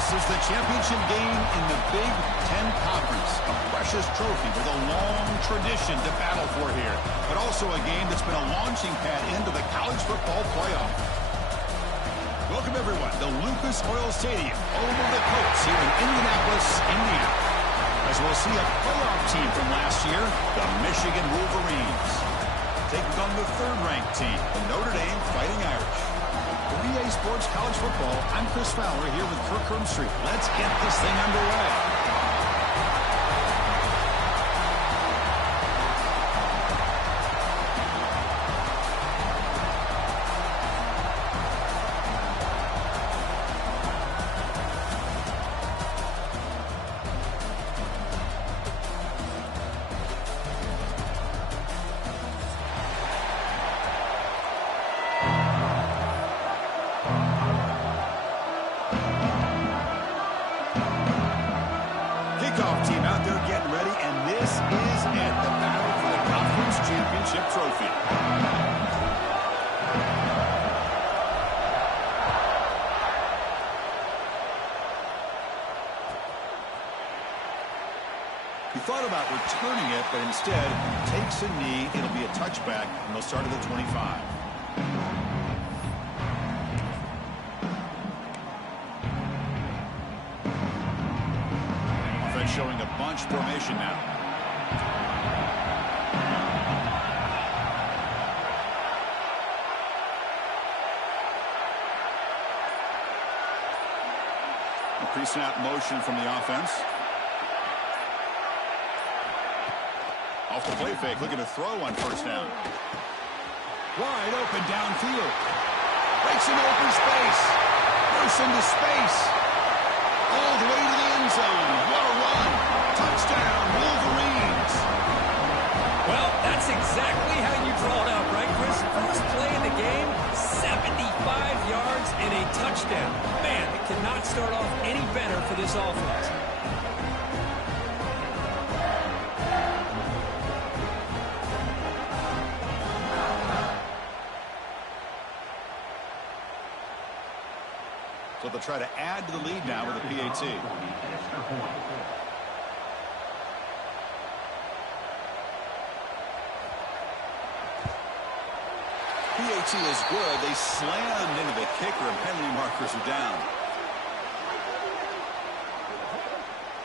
This is the championship game in the Big Ten Conference. A precious trophy with a long tradition to battle for here. But also a game that's been a launching pad into the college football playoff. Welcome, everyone, to Lucas Oil Stadium, home of the Colts here in Indianapolis, Indiana. As we'll see a playoff team from last year, the Michigan Wolverines, taking on the third-ranked team, the Notre Dame Fighting Irish. For EA Sports College Football, I'm Chris Fowler here with Kirk Hermstreet. Let's get this thing underway. Kickoff team out there getting ready, and this is it, the battle for the conference championship trophy. He thought about returning it, but instead takes a knee. It'll be a touchback, and they'll start at the 25. Showing a bunch formation now. A pre-snap motion from the offense. Off the play fake, looking to throw on first down. Wide open downfield. Breaks into open space. Bursts into space. All the way to the end zone. What a run. Touchdown, Wolverines. Well, that's exactly how you draw it up, right, Chris? First play of the game, 75 yards and a touchdown. Man, it cannot start off any better for this offense. So they'll try to add to the lead now with a PAT. PAT is good. They slammed into the kicker, and penalty markers are down.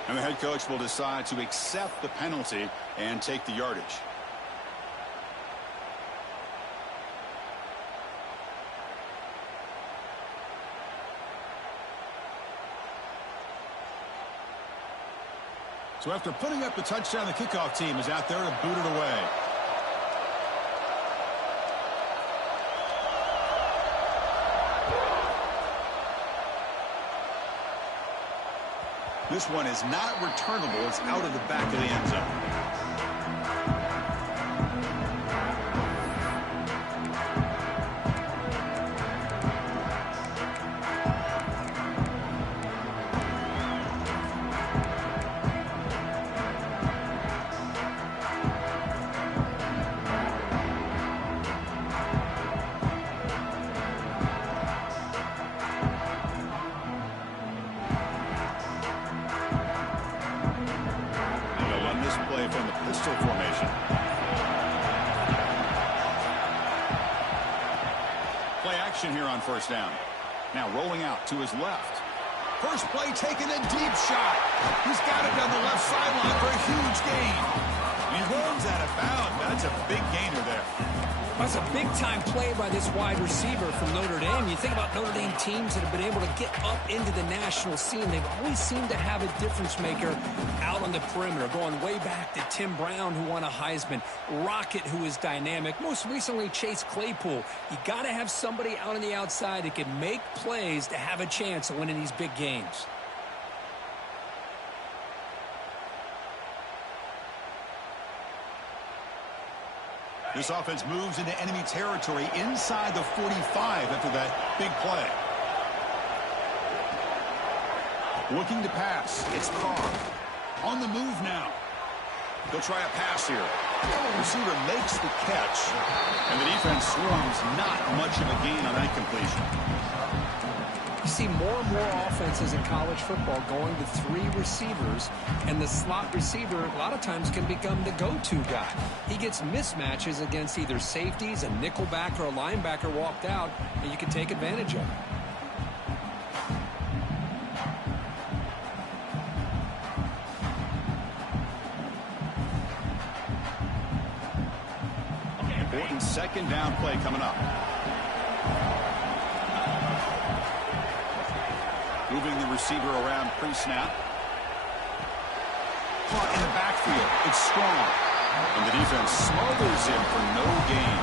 And the head coach will decide to accept the penalty and take the yardage. So after putting up the touchdown, the kickoff team is out there to boot it away. This one is not returnable. It's out of the back of the end zone. From the pistol formation. Play action here on first down. Now rolling out to his left. First play taking a deep shot. He's got it down the left sideline for a huge gain. He runs out of bounds. That's a big gainer there. That's a big-time play by this wide receiver from Notre Dame. You think about Notre Dame teams that have been able to get up into the national scene. They've always seemed to have a difference maker out on the perimeter, going way back to Tim Brown, who won a Heisman, Rocket, who is dynamic, most recently Chase Claypool. You got to have somebody out on the outside that can make plays to have a chance of winning these big games. This offense moves into enemy territory inside the 45 after that big play. Looking to pass. It's Carr. On the move now. They'll try a pass here. The receiver makes the catch. And the defense swarms, not much of a gain on that completion. You see more and more offenses in college football going to 3 receivers, and the slot receiver a lot of times can become the go-to guy. He gets mismatches against either safeties, a nickelback, or a linebacker walked out, and you can take advantage of it. Important second down play coming up. Moving the receiver around pre-snap. Caught in the backfield. It's strong. And the defense smothers him for no gain.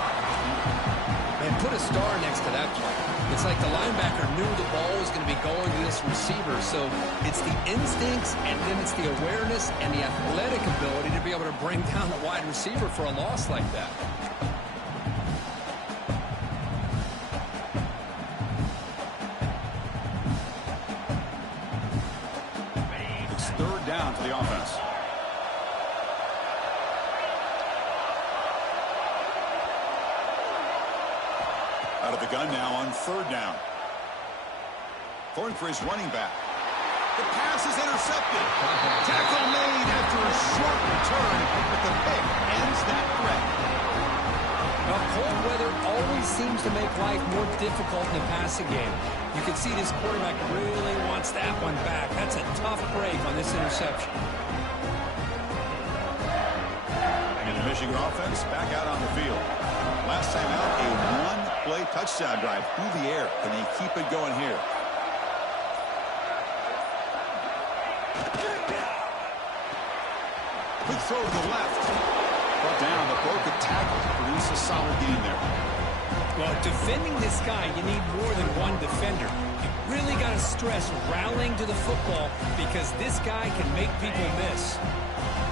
And put a star next to that play. It's like the linebacker knew the ball was going to be going to this receiver. So it's the instincts, and then it's the awareness and the athletic ability to be able to bring down the wide receiver for a loss like that. Third down for the offense. Out of the gun now on third down. Throwing for his running back. The pass is intercepted. Tackle made after a short return, but the pick ends that threat. Well, cold weather always seems to make life more difficult in the passing game. You can see this quarterback really wants that one back. That's a tough break on this interception. And the Michigan offense back out on the field. Last time out, a one-play touchdown drive through the air. Can they keep it going here? Quick throw to the left. Brought down, the broken tackle to produce a solid gain there. Well, defending this guy, you need more than one defender. You really got to stress rallying to the football because this guy can make people miss.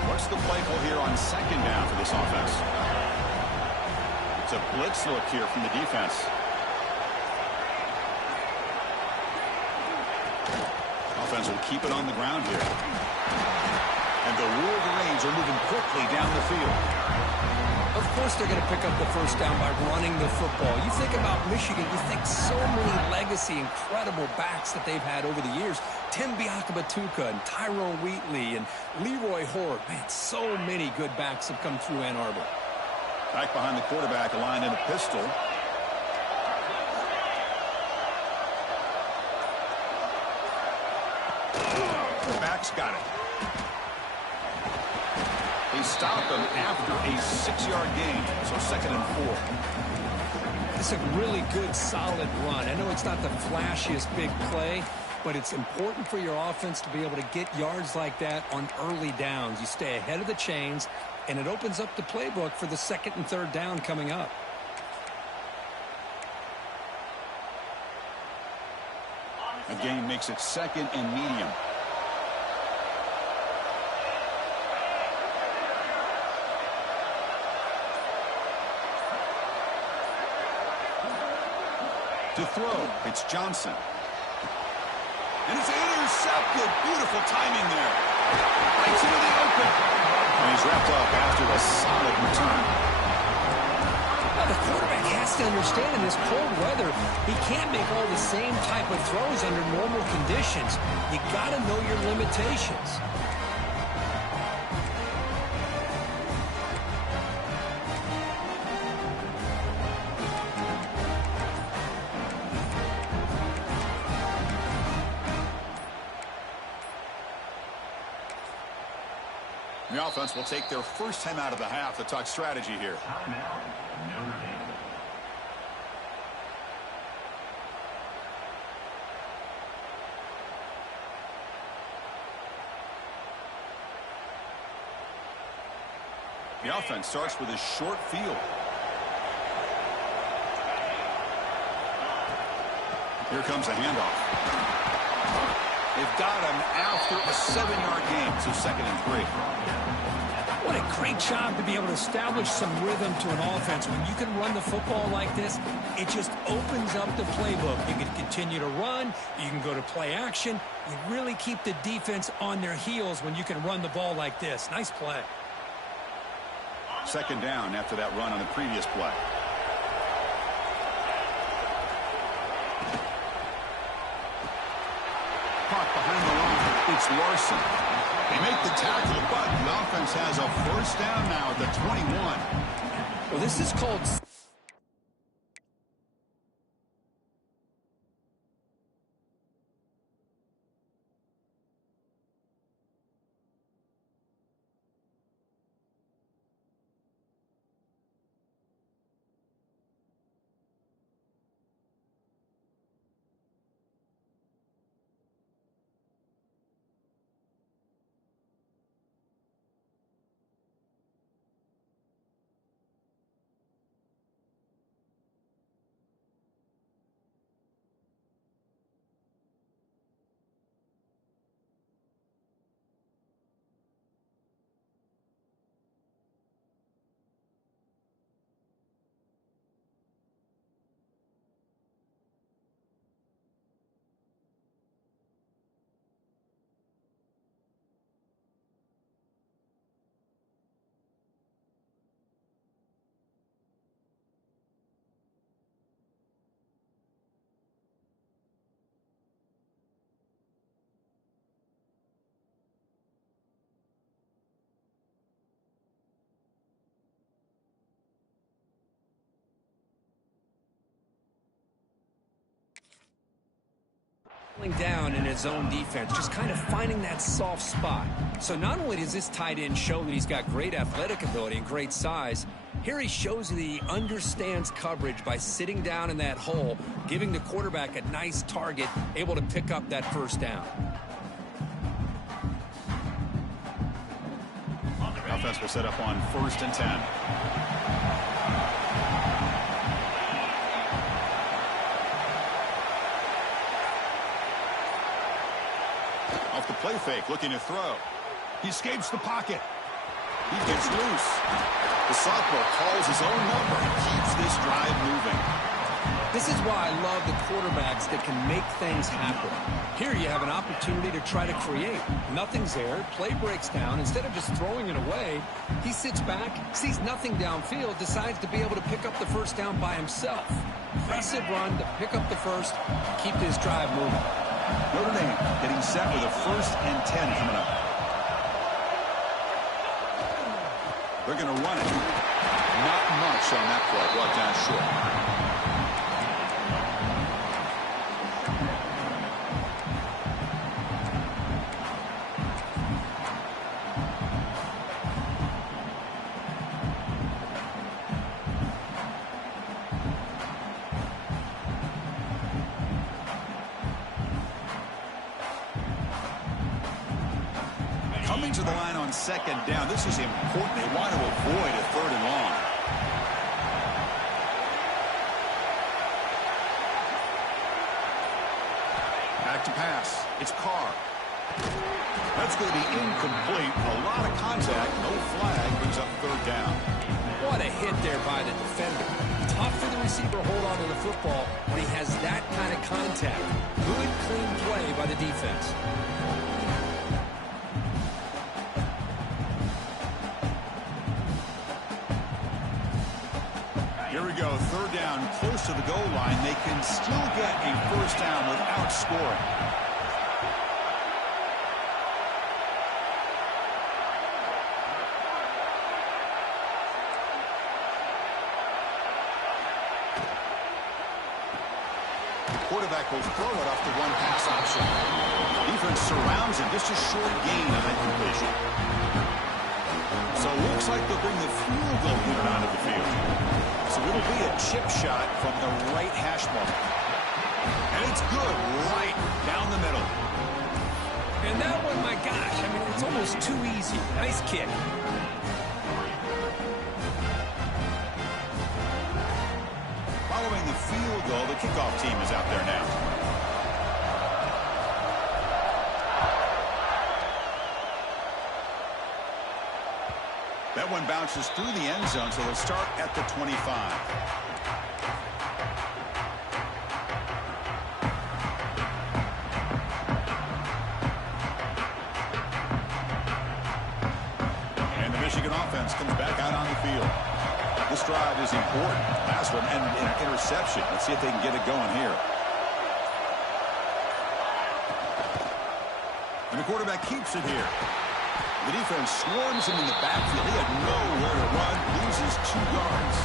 What's the play call here on second down for this offense? It's a blitz look here from the defense. Offense will keep it on the ground here. And the Wolverines are moving quickly down the field. Of course they're going to pick up the first down by running the football. You think about Michigan, you think so many legacy, incredible backs that they've had over the years. Tim Biakabatuka and Tyrone Wheatley and Leroy Horde. Man, so many good backs have come through Ann Arbor. Back behind the quarterback, aligned in a pistol. The back's got it. They stop him after a 6-yard gain, so 2nd and 4. It's a really good, solid run. I know it's not the flashiest big play, but it's important for your offense to be able to get yards like that on early downs. You stay ahead of the chains, and it opens up the playbook for the 2nd and 3rd down coming up. The game makes it 2nd and medium. To throw, it's Johnson. And it's intercepted. Beautiful timing there. Breaks into the open. And he's wrapped up after a solid return. Well, the quarterback has to understand in this cold weather, he can't make all the same type of throws under normal conditions. You got to know your limitations. The offense will take their first time out of the half to talk strategy here. The offense starts with a short field. Here comes a handoff. They've got him after a 7-yard gain, so 2nd and 3. What a great job to be able to establish some rhythm to an offense. When you can run the football like this, it just opens up the playbook. You can continue to run. You can go to play action. You really keep the defense on their heels when you can run the ball like this. Nice play. 2nd down after that run on the previous play. It's Larson. They make the tackle, but the offense has a first down now at the 21. Well, this is called... down in his own defense, just kind of finding that soft spot. So not only does this tight end show that he's got great athletic ability and great size, here he shows that he understands coverage by sitting down in that hole, giving the quarterback a nice target, able to pick up that first down. The offense will set up on 1st and 10. Off the play fake, looking to throw. He escapes the pocket. He gets loose. The sophomore calls his own number and keeps this drive moving. This is why I love the quarterbacks that can make things happen. Here you have an opportunity to try to create. Nothing's there. Play breaks down. Instead of just throwing it away, he sits back, sees nothing downfield, decides to be able to pick up the first down by himself. Impressive run to pick up the first, keep this drive moving. Notre Dame getting set with a 1st and 10 coming up. They're going to run it. Not much on that play. Brought down short. Coming to the line on 2nd down. This is important. They want to avoid a 3rd and long. Back to pass. It's Carr. That's going to be incomplete. A lot of contact. No flag. Brings up 3rd down. What a hit there by the defender. Tough for the receiver to hold on to the football, but he has that kind of contact. Good, clean play by the defense. Here we go, 3rd down, close to the goal line. They can still get a first down without scoring. The quarterback will throw it off the one pass option. Defense surrounds him, just a short gain on that completion. So it looks like they'll bring the field goal unit onto the field. So it'll be a chip shot from the right hash mark. And it's good right down the middle. And that one, my gosh, I mean, it's almost too easy. Nice kick. Following the field goal, the kickoff team is out there now. That one bounces through the end zone, so they'll start at the 25. And the Michigan offense comes back out on the field. This drive is important. Last one and an interception. Let's see if they can get it going here. And a quarterback keeps it here. The defense swarms him in the backfield. He had nowhere to run, loses 2 yards.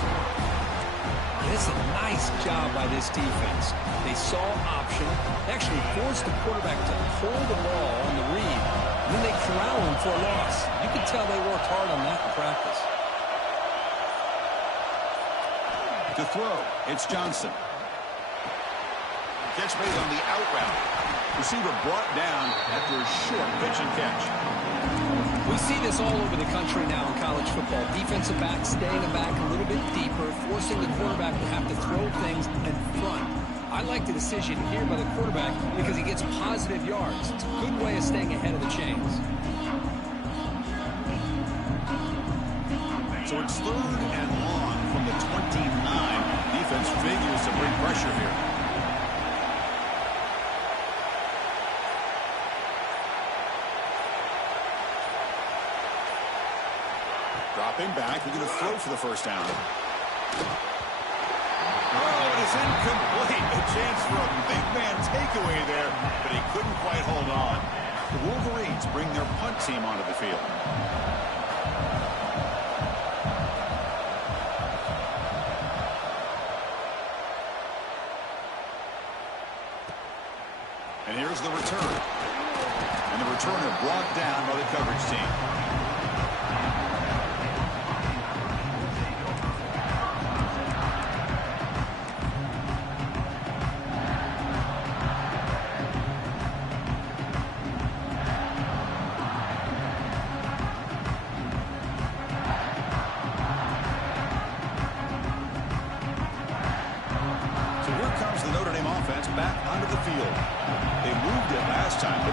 It's a nice job by this defense. They saw option, actually forced the quarterback to pull the ball on the read, and then they corral him for a loss. You can tell they worked hard on that in practice. To throw, it's Johnson. Catch made on the out route. Receiver brought down after a short pitch and catch. We see this all over the country now in college football. Defensive backs staying back a little bit deeper, forcing the quarterback to have to throw things in front. I like the decision here by the quarterback because he gets positive yards. It's a good way of staying ahead of the chains. So it's 3rd and long from the 29. Defense figures to bring pressure here. Dropping back, we're going to throw for the first down. Oh, it is incomplete. A chance for a big man takeaway there, but he couldn't quite hold on. The Wolverines bring their punt team onto the field. And here's the return. And the returner brought down by the coverage team.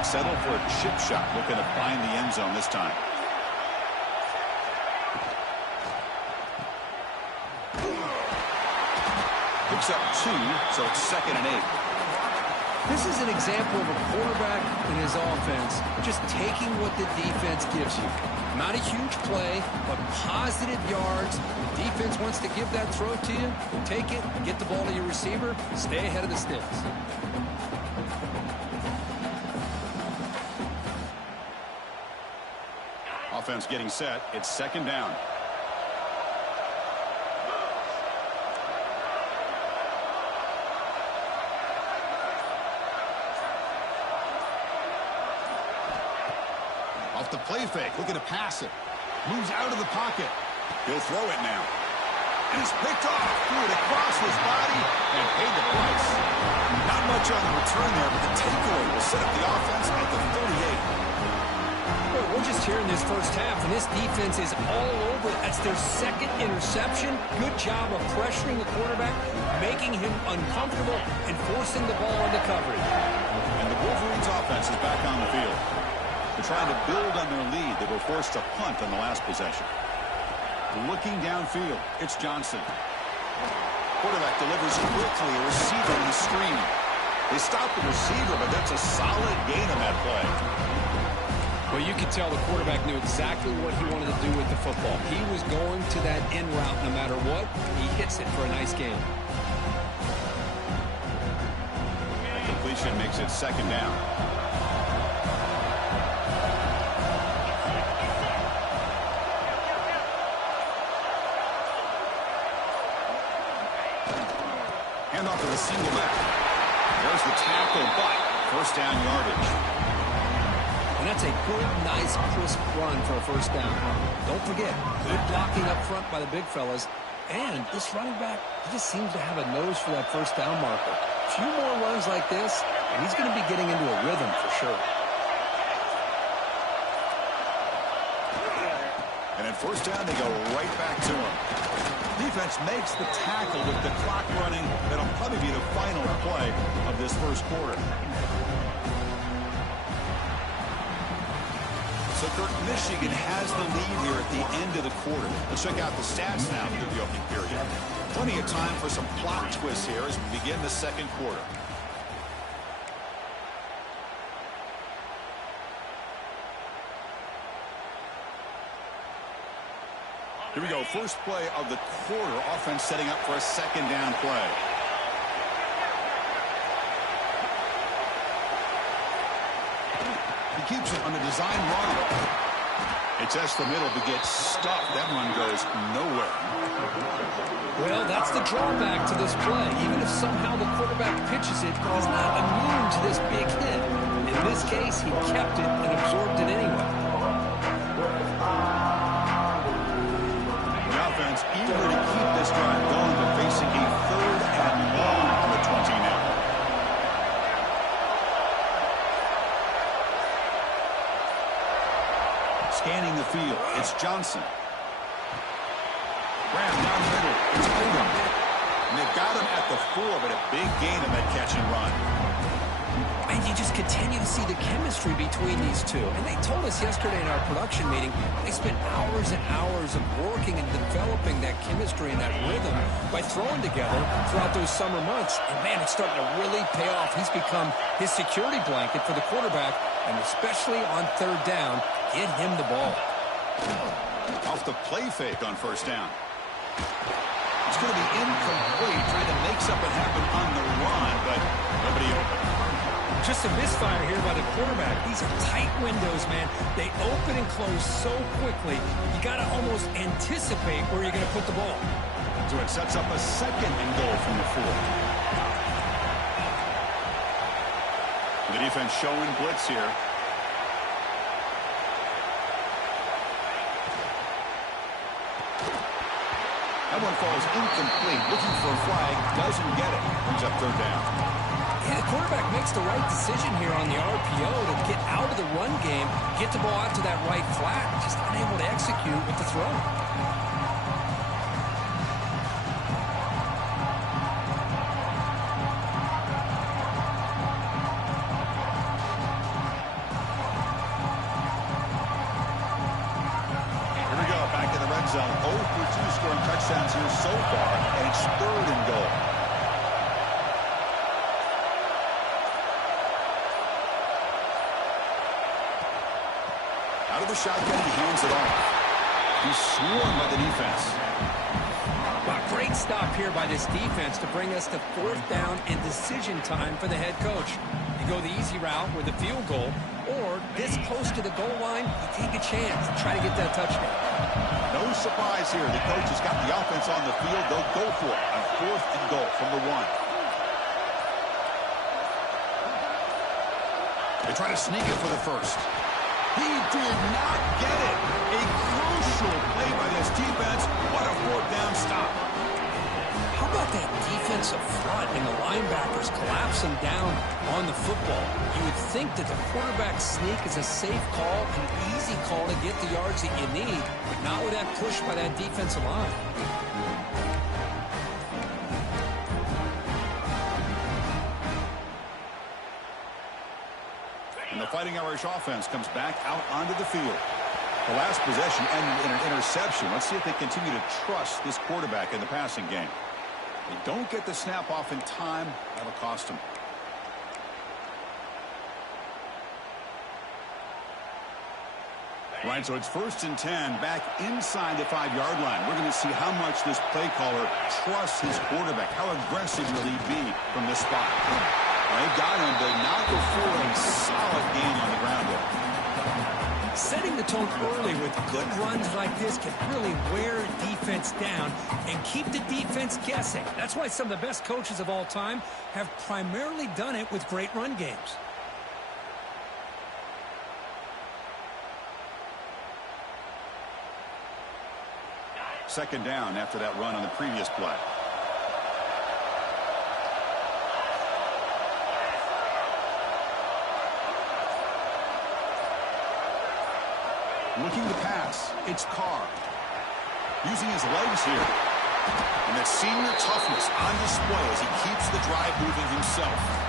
Settle for a chip shot, looking to find the end zone this time. Picks up 2, so it's 2nd and 8. This is an example of a quarterback and his offense just taking what the defense gives you. Not a huge play, but positive yards. The defense wants to give that throw to you. Take it, get the ball to your receiver, stay ahead of the sticks. Offense getting set. It's 2nd down. Off the play fake. Looking to pass it. Moves out of the pocket. He'll throw it now. And it's picked off. Threw it across his body and paid the price. Not much on the return there, but the takeaway will set up the offense at the 38. We're just here in this first half, and this defense is all over. That's their 2nd interception. Good job of pressuring the quarterback, making him uncomfortable, and forcing the ball into coverage. And the Wolverines' offense is back on the field. They're trying to build on their lead. They were forced to punt on the last possession. Looking downfield, it's Johnson. Quarterback delivers quickly, a receiver in the screen. They stop the receiver, but that's a solid gain on that play. Well, you could tell the quarterback knew exactly what he wanted to do with the football. He was going to that in route no matter what. He hits it for a nice gain. That completion makes it 2nd down. Hand off to the single back. There's the tackle, but 1st down yardage. And that's a good, nice, crisp run for a 1st down. Don't forget, good blocking up front by the big fellas. And this running back, he just seems to have a nose for that 1st down marker. A few more runs like this, and he's going to be getting into a rhythm for sure. And at 1st down, they go right back to him. Defense makes the tackle with the clock running. That'll probably be the final play of this 1st quarter. So, Kirk, Michigan has the lead here at the end of the quarter. Let's check out the stats now through the opening period. Plenty of time for some plot twists here as we begin the 2nd quarter. Here we go. First play of the quarter. Offense setting up for a 2nd down play. He keeps it on the design run. It tests the middle but gets stuck. That run goes nowhere. Well, that's the drawback to this play. Even if somehow the quarterback pitches it, he's not immune to this big hit. In this case, he kept it and absorbed it anyway. The offense eager to keep this drive going, but facing a 3rd and long from the 20 now. Scanning the field, it's Johnson. Graham down the middle, it's Ingram. And they've got him at the 4, but a big gain on that catch and run. And you just continue to see the chemistry between these two. And they told us yesterday in our production meeting, they spent hours and hours of working and developing that chemistry and that rhythm by throwing together throughout those summer months. And, man, it's starting to really pay off. He's become his security blanket for the quarterback, and especially on 3rd down, get him the ball. Off the play fake on 1st down. It's going to be incomplete, trying to make something happen on the run, but nobody open. Just a misfire here by the quarterback. These are tight windows, man. They open and close so quickly. You got to almost anticipate where you're going to put the ball. So it sets up a 2nd and goal from the 4. The defense showing blitz here. That one falls incomplete. Looking for a flag. Doesn't get it. Brings up 3rd down. Yeah, the quarterback makes the right decision here on the RPO to get out of the run game, get the ball out to that right flat, just unable to execute with the throw. Here we go. Back in the red zone. 0 for 2 scoring touchdowns here so far, and it's 3rd and goal. Out of the shotgun, he hands it off. He's swarmed by the defense. Well, great stop here by this defense to bring us to 4th down and decision time for the head coach. You go the easy route with a field goal, or this close to the goal line, you take a chance to try to get that touchdown. No surprise here. The coach has got the offense on the field. They'll go for it on 4th and goal from the 1. They try to sneak it for the 1st. He did not get it. A crucial play by this defense. What a 4th down stop. How about that defensive front and the linebackers collapsing down on the football? You would think that the quarterback sneak is a safe call, an easy call to get the yards that you need, but not with that push by that defensive line. And the Fighting Irish offense comes back out onto the field. The last possession ended in an interception. Let's see if they continue to trust this quarterback in the passing game. They don't get the snap off in time. That'll cost them. Right, so it's 1st and 10, back inside the 5-yard line. We're going to see how much this play caller trusts his quarterback. How aggressive will he be from this spot? They've got him, but not before a solid gain on the ground there. Setting the tone early with good runs like this can really wear a defense down and keep the defense guessing. That's why some of the best coaches of all time have primarily done it with great run games. Second down after that run on the previous play. Looking to pass, it's Carr. Using his legs here. And that senior toughness on display as he keeps the drive moving himself.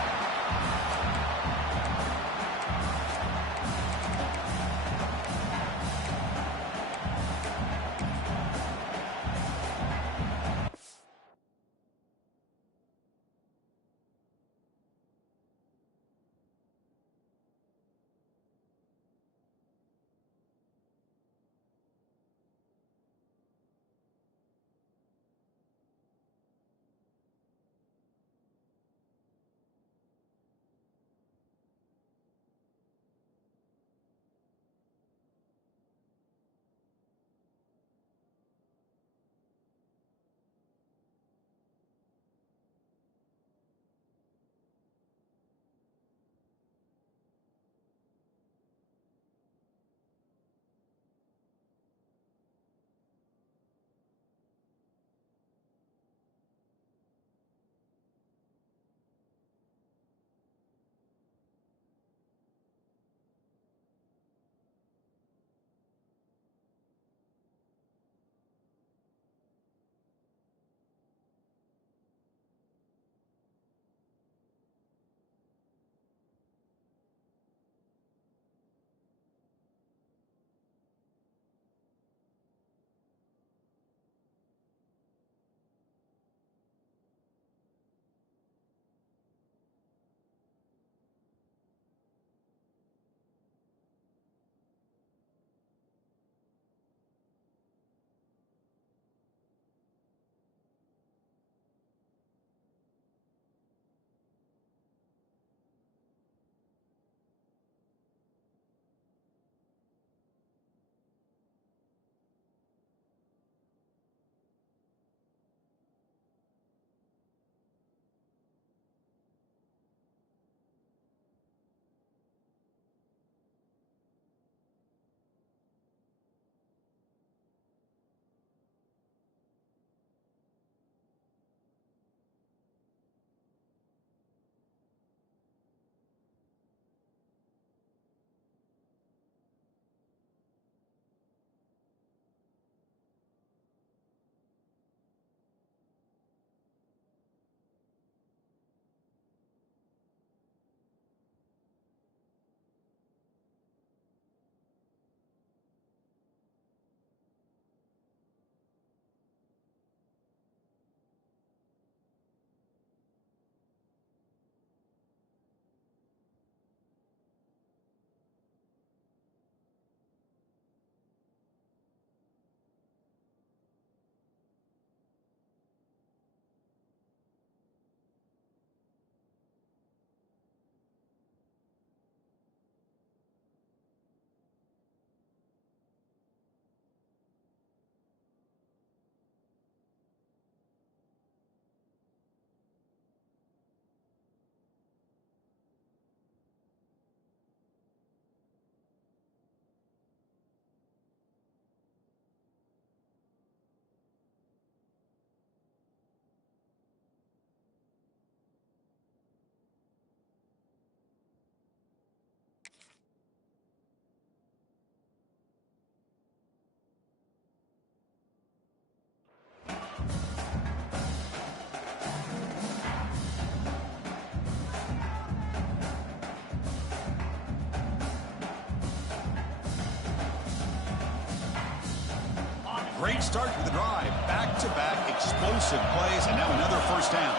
Great start to the drive. Back-to-back explosive plays, and now another first down.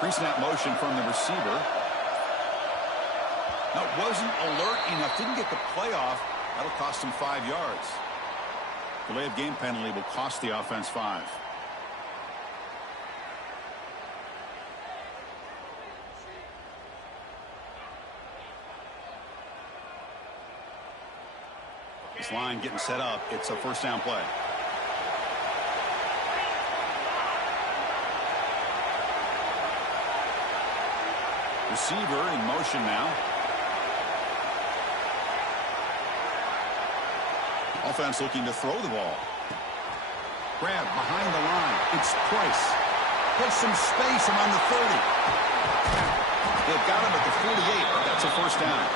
Pre-snap motion from the receiver. No, wasn't alert enough. Didn't get the play off. That'll cost him 5 yards. Delay of game penalty will cost the offense 5. This line getting set up. It's a first down play. Receiver in motion now. Offense looking to throw the ball. Grab behind the line. It's Price. Gets some space among the 30. They've got him at the 48. That's a first down.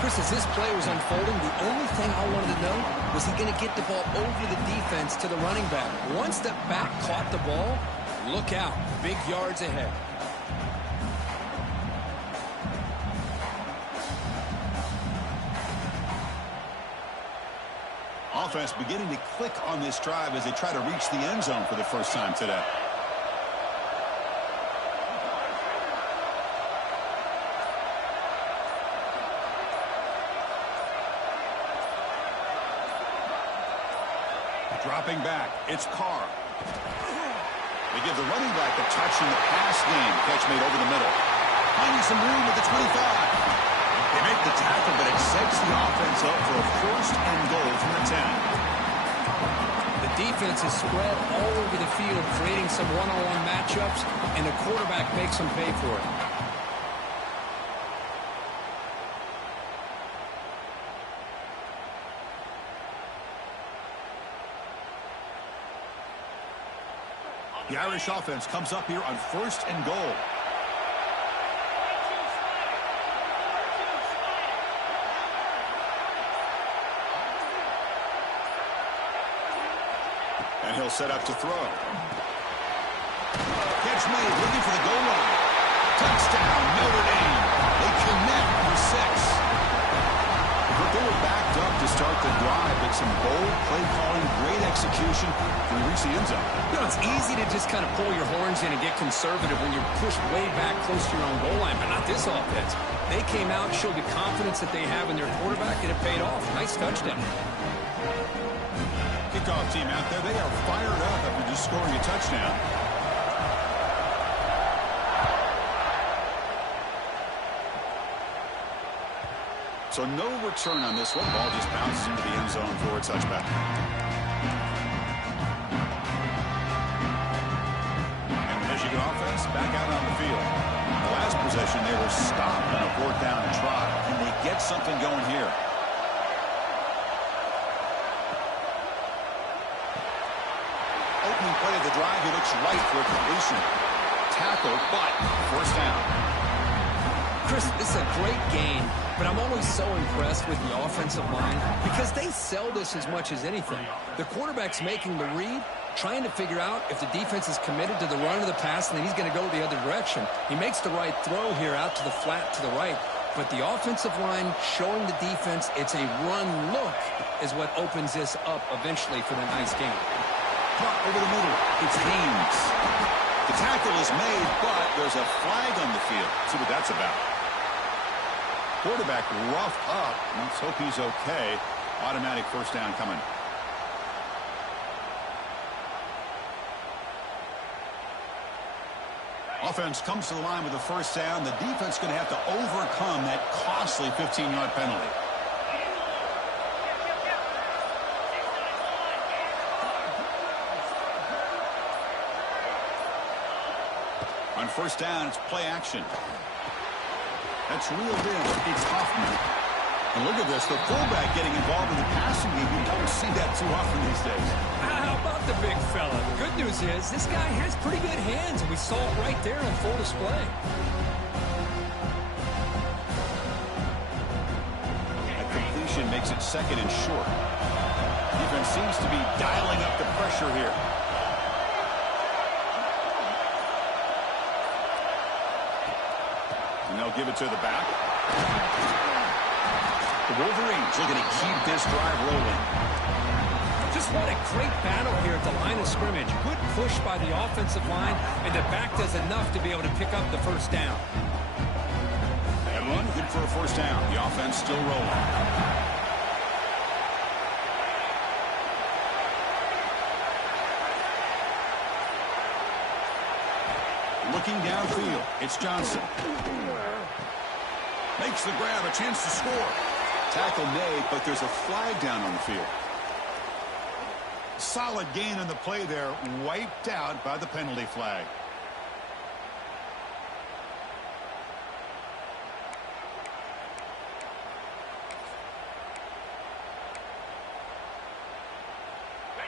Chris, as this play was unfolding, the only thing I wanted to know was he going to get the ball over the defense to the running back. Once the back caught the ball, look out. Big yards ahead. Offense beginning to click on this drive as they try to reach the end zone for the first time today. Dropping back, it's Carr. They give the running back a touch in the pass game. Catch made over the middle. Finding some room at the 25. They make the tackle, but it sets the offense up for a first and goal from the 10. The defense is spread all over the field, creating some one-on-one matchups, and the quarterback makes them pay for it. The Irish offense comes up here on first and goal. And he'll set up to throw. Catch made, looking for the goal line. Touchdown, Notre Dame. They connect for 6. But they were backed up to start the drive, but some bold play calling, great execution to reach the end zone. You know, it's easy to just kind of pull your horns in and get conservative when you're pushed way back close to your own goal line, but not this offense. They came out, showed the confidence that they have in their quarterback, and it paid off. Nice touchdown. Kickoff team out there, they are fired up after just scoring a touchdown. So no return on this one. Ball just bounces into the end zone for a touchback. And the Michigan offense back out on the field. The last possession, they were stopped on a 4th down try. Can they get something going here? Opening play of the drive, he looks right for a completion. Tackle, but first down. Chris, this is a great game, but I'm always so impressed with the offensive line because they sell this as much as anything. The quarterback's making the read, trying to figure out if the defense is committed to the run or the pass, and then he's going to go the other direction. He makes the right throw here out to the flat to the right, but the offensive line showing the defense it's a run look is what opens this up eventually for the nice game. Caught over the middle. It's Haynes. The tackle is made, but there's a flag on the field. See what that's about. Quarterback roughed up. Let's hope he's okay. Automatic first down coming. Offense comes to the line with a first down. The defense going to have to overcome that costly 15-yard penalty. On first down, it's play action. That's reeled in. It's Hoffman. And look at this, the fullback getting involved in the passing game. You don't see that too often these days. How about the big fella? The good news is this guy has pretty good hands, and we saw it right there on full display. That completion makes it 2nd and short. Defense seems to be dialing up the pressure here. And they'll give it to the back. The Wolverines looking to keep this drive rolling. Just what a great battle here at the line of scrimmage. Good push by the offensive line, and the back does enough to be able to pick up the first down. And run, good for a first down. The offense still rolling. Looking downfield, it's Johnson. Makes the grab, a chance to score. Tackle made, but there's a flag down on the field. Solid gain on the play there, wiped out by the penalty flag.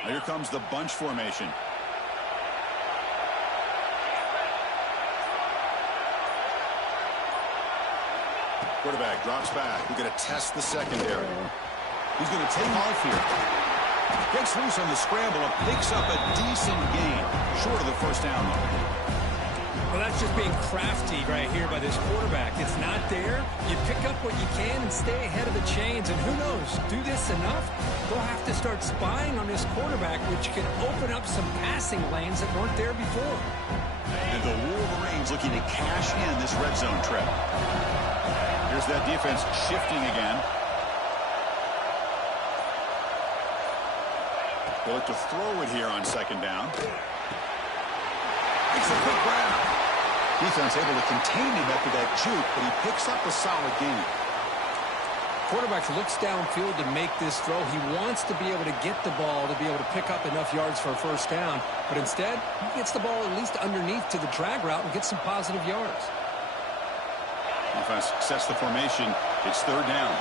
Now here comes the bunch formation. Quarterback drops back. We're going to test the secondary. He's going to take off here. Gets loose on the scramble and picks up a decent gain. Short of the first down, though. Well, that's just being crafty right here by this quarterback. It's not there. You pick up what you can and stay ahead of the chains. And who knows, do this enough, they'll have to start spying on this quarterback, which can open up some passing lanes that weren't there before. And the Wolverines looking to cash in this red zone trip. Here's that defense shifting again. They look to throw it here on second down. It's a quick grab. Defense able to contain him after that juke, but he picks up a solid gain. Quarterback looks downfield to make this throw. He wants to be able to get the ball to be able to pick up enough yards for a first down, but instead, he gets the ball at least underneath to the drag route and gets some positive yards. Offense sets the formation. It's third down.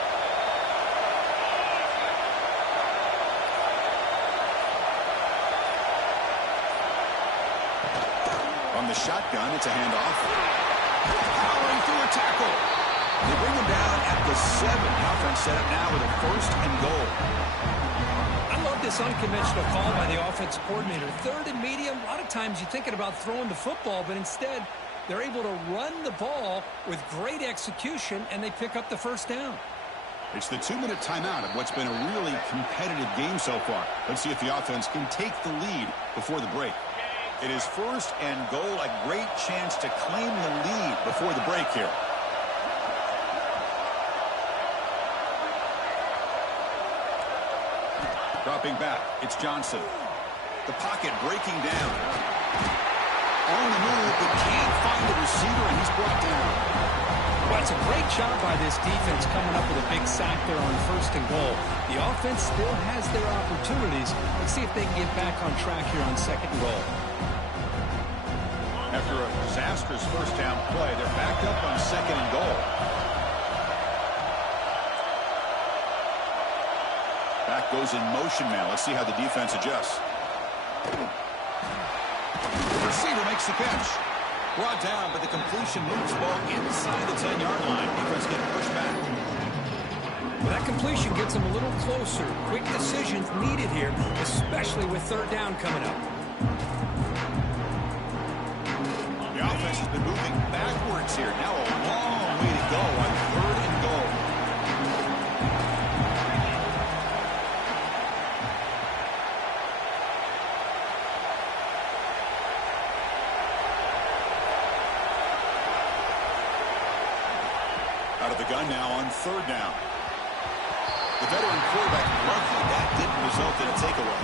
On the shotgun, it's a handoff. Powering through a tackle. They bring him down at the 7. The offense set up now with a first and goal. I love this unconventional call by the offense coordinator. Third and medium, a lot of times you're thinking about throwing the football, but instead they're able to run the ball with great execution, and they pick up the first down. It's the 2-minute timeout of what's been a really competitive game so far. Let's see if the offense can take the lead before the break. It is first and goal, a great chance to claim the lead before the break here. Dropping back, it's Johnson. The pocket breaking down. On the move, but can't find the receiver, and he's brought down. Well, it's a great job by this defense coming up with a big sack there on first and goal. The offense still has their opportunities. Let's see if they can get back on track here on second and goal. After a disastrous first down play, they're back up on second and goal. Back goes in motion now. Let's see how the defense adjusts. The receiver makes the catch. Brought down, but the completion moves the ball inside the 10-yard line. Defense getting pushed back. Well, that completion gets them a little closer. Quick decisions needed here, especially with third down coming up. The offense has been moving backwards here. Now a long way to go on third and goal. Out of the gun now on third down. The veteran quarterback, lucky that didn't result in a takeaway.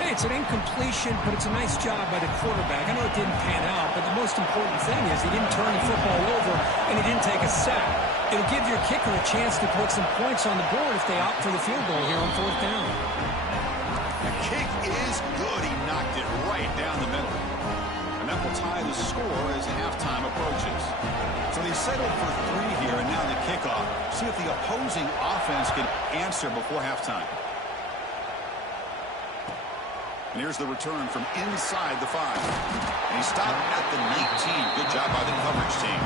Hey, it's an incompletion, but it's a nice job by the quarterback. I know it didn't pan out, but the most important thing is he didn't turn the football over and he didn't take a sack. It'll give your kicker a chance to put some points on the board if they opt for the field goal here on fourth down. The kick is good. He knocked it right down the middle. And that will tie the score as halftime approaches. So they settled for 3 here, and now the kickoff. See if the opposing offense can answer before halftime. And here's the return from inside the 5. And he stopped at the 19. Good job by the coverage team.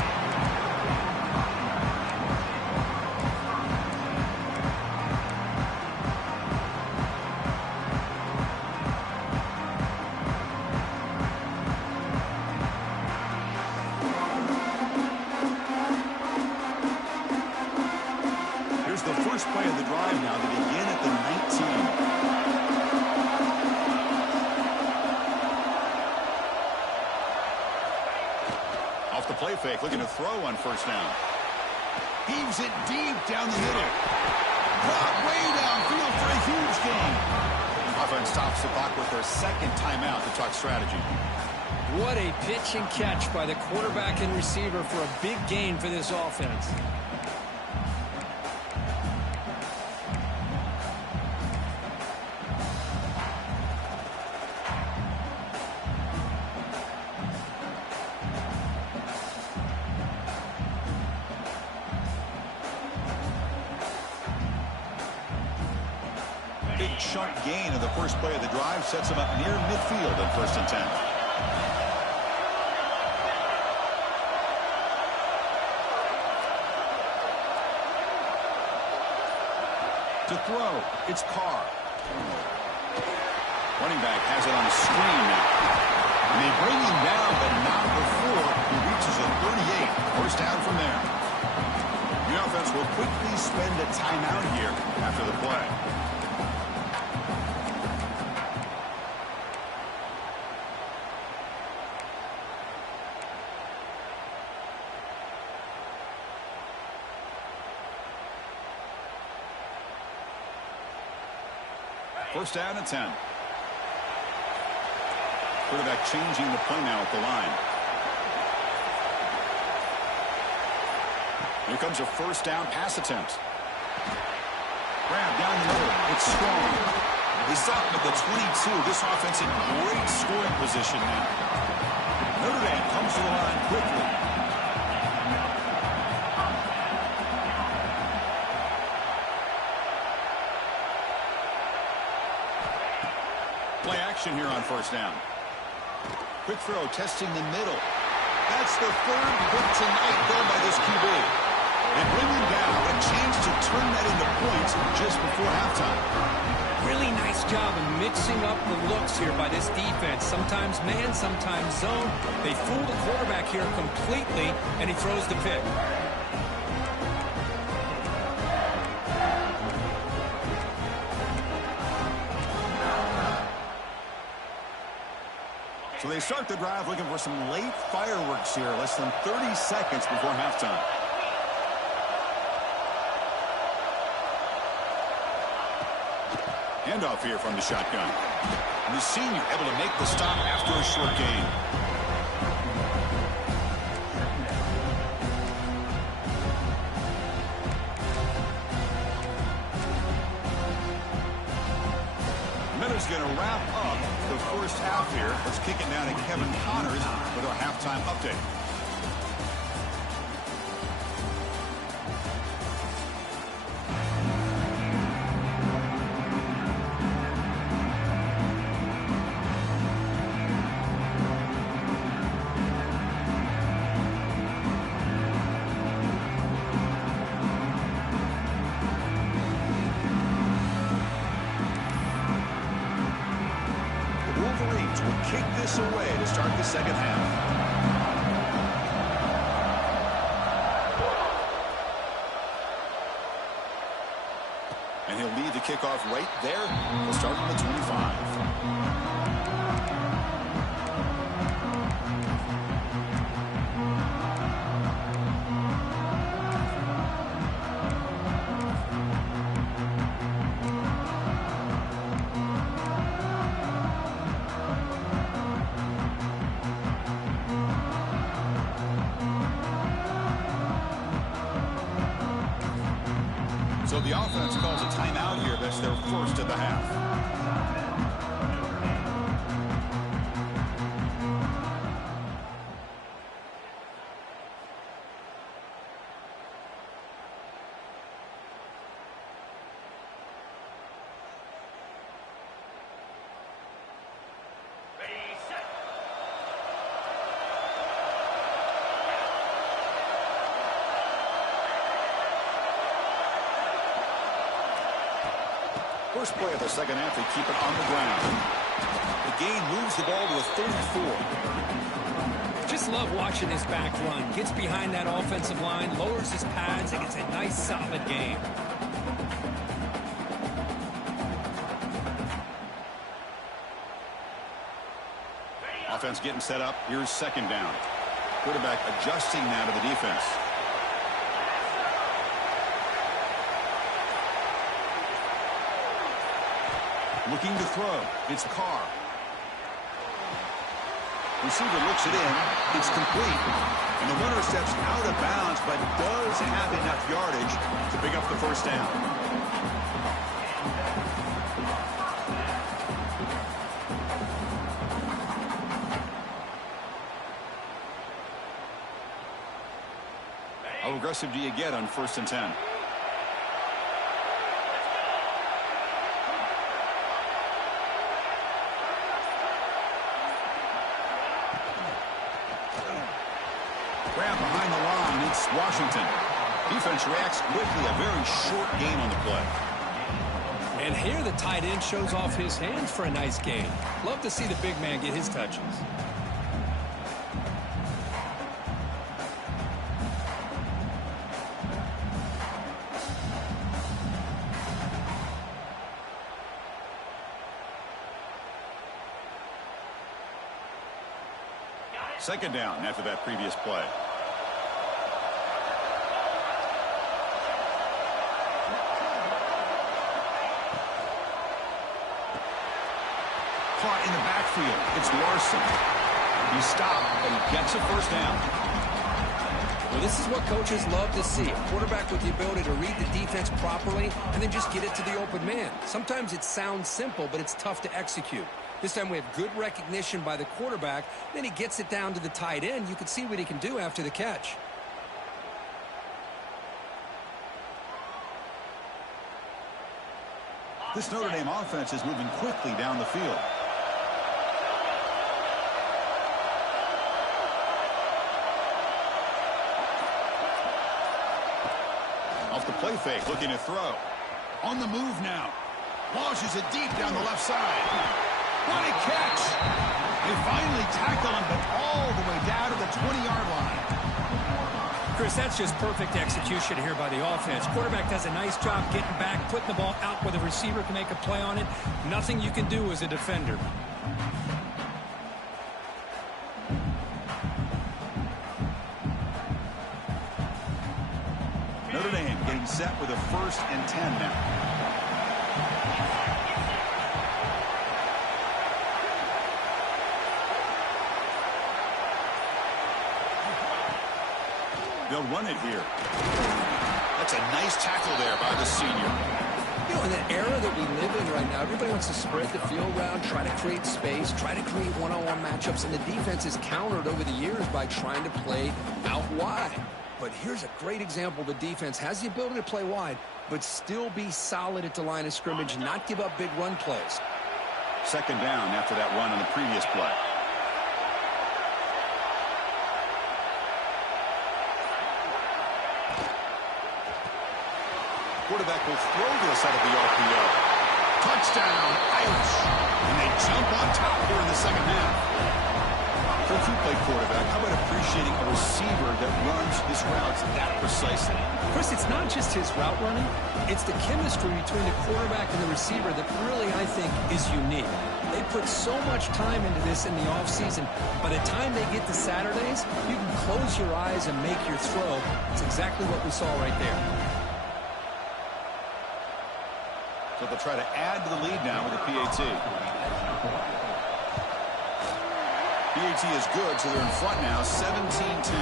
fake, looking to throw on first down. Heaves it deep down the middle. Brought way downfield for a huge gain. Offense stops the clock with their second timeout to talk strategy. What a pitch and catch by the quarterback and receiver for a big gain for this offense. Big chunk gain of the first play of the drive sets him up near midfield in 1st and 10. To throw, it's Carr. Running back has it on a screen now. And they bring him down, but not before he reaches a 38. First down from there. The offense will quickly spend a timeout here after the play. First down at 10. Quarterback changing the play now at the line. Here comes a first down pass attempt. Grab down the middle. It's strong. They stop him at the 22. This offense in great scoring position now. Notre Dame comes to the line quickly. Play action here on first down. Quick throw, testing the middle. That's the third pick tonight thrown by this QB. They bring him down, a chance to turn that into points just before halftime. Really nice job of mixing up the looks here by this defense. Sometimes man, sometimes zone. They fool the quarterback here completely, and he throws the pick. So they start the drive looking for some late fireworks here, less than 30 seconds before halftime. Handoff here from the shotgun. And the senior able to make the stop after a short gain. Miller's going to wrap up the first half here. Let's kick it down to Kevin Connors with our halftime update. Will kick this away to start the second half. And he'll lead the kickoff right there. He'll start from the 25. So the offense calls a timeout here. That's their first of the half. First play of the second half, they keep it on the ground. The gain moves the ball to a 34. Just love watching this back run. Gets behind that offensive line, lowers his pads, and gets a nice, solid gain. Offense getting set up. Here's second down. Quarterback adjusting now to the defense. Looking to throw. It's Carr. Receiver looks it in. It's complete. And the runner steps out of bounds, but does have enough yardage to pick up the first down. How aggressive do you get on 1st and 10? Grab behind the line. It's Washington. Defense reacts quickly. A very short gain on the play. And here the tight end shows off his hands for a nice gain. Love to see the big man get his touches. Second down after that previous play. Caught in the backfield. It's Larson. He stopped, but he gets a first down. Well, this is what coaches love to see. A quarterback with the ability to read the defense properly and then just get it to the open man. Sometimes it sounds simple, but it's tough to execute. This time we have good recognition by the quarterback. Then he gets it down to the tight end. You can see what he can do after the catch. This Notre Dame offense is moving quickly down the field. Off the play fake, looking to throw. On the move now. Launches it deep down the left side. What a catch! They finally tackle him, but all the way down to the 20-yard line. Chris, that's just perfect execution here by the offense. Quarterback does a nice job getting back, putting the ball out where the receiver can make a play on it. Nothing you can do as a defender. Notre Dame getting set with a 1st and 10 now. They'll run it here. That's a nice tackle there by the senior. You know, in the era that we live in right now, everybody wants to spread the field around, try to create space, try to create one-on-one matchups, and the defense is countered over the years by trying to play out wide. But here's a great example. The defense has the ability to play wide, but still be solid at the line of scrimmage, not give up big run plays. Second down after that run on the previous play. Quarterback will throw this out of the RPO. Touchdown, Irish. And they jump on top here in the second half. Coach, you play quarterback. How about appreciating a receiver that runs his routes that precisely? Chris, it's not just his route running. It's the chemistry between the quarterback and the receiver that really, I think, is unique. They put so much time into this in the offseason. By the time they get to Saturdays, you can close your eyes and make your throw. It's exactly what we saw right there. So they'll try to add to the lead now with a PAT. PAT is good, so they're in front now, 17-10.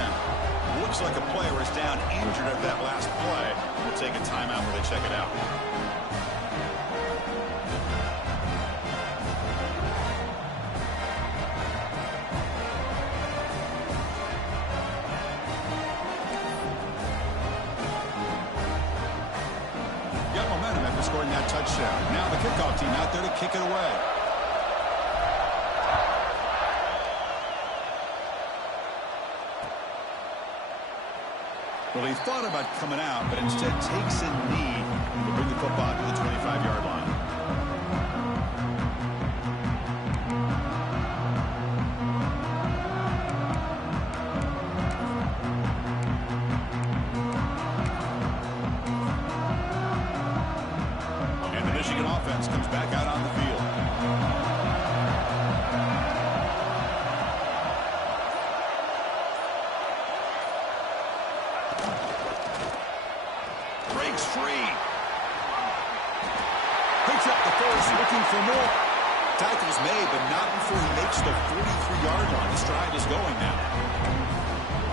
Looks like a player is down injured at that last play. We'll take a timeout where they check it out. Got momentum after scoring that touchdown. Now the kickoff team out there to kick it away. Well, he thought about coming out, but instead takes a knee to bring the football to the 25-yard line. And the Michigan offense comes back out on the field. looking for more. Tackle's made, but not before he makes the 43-yard line. This drive is going now.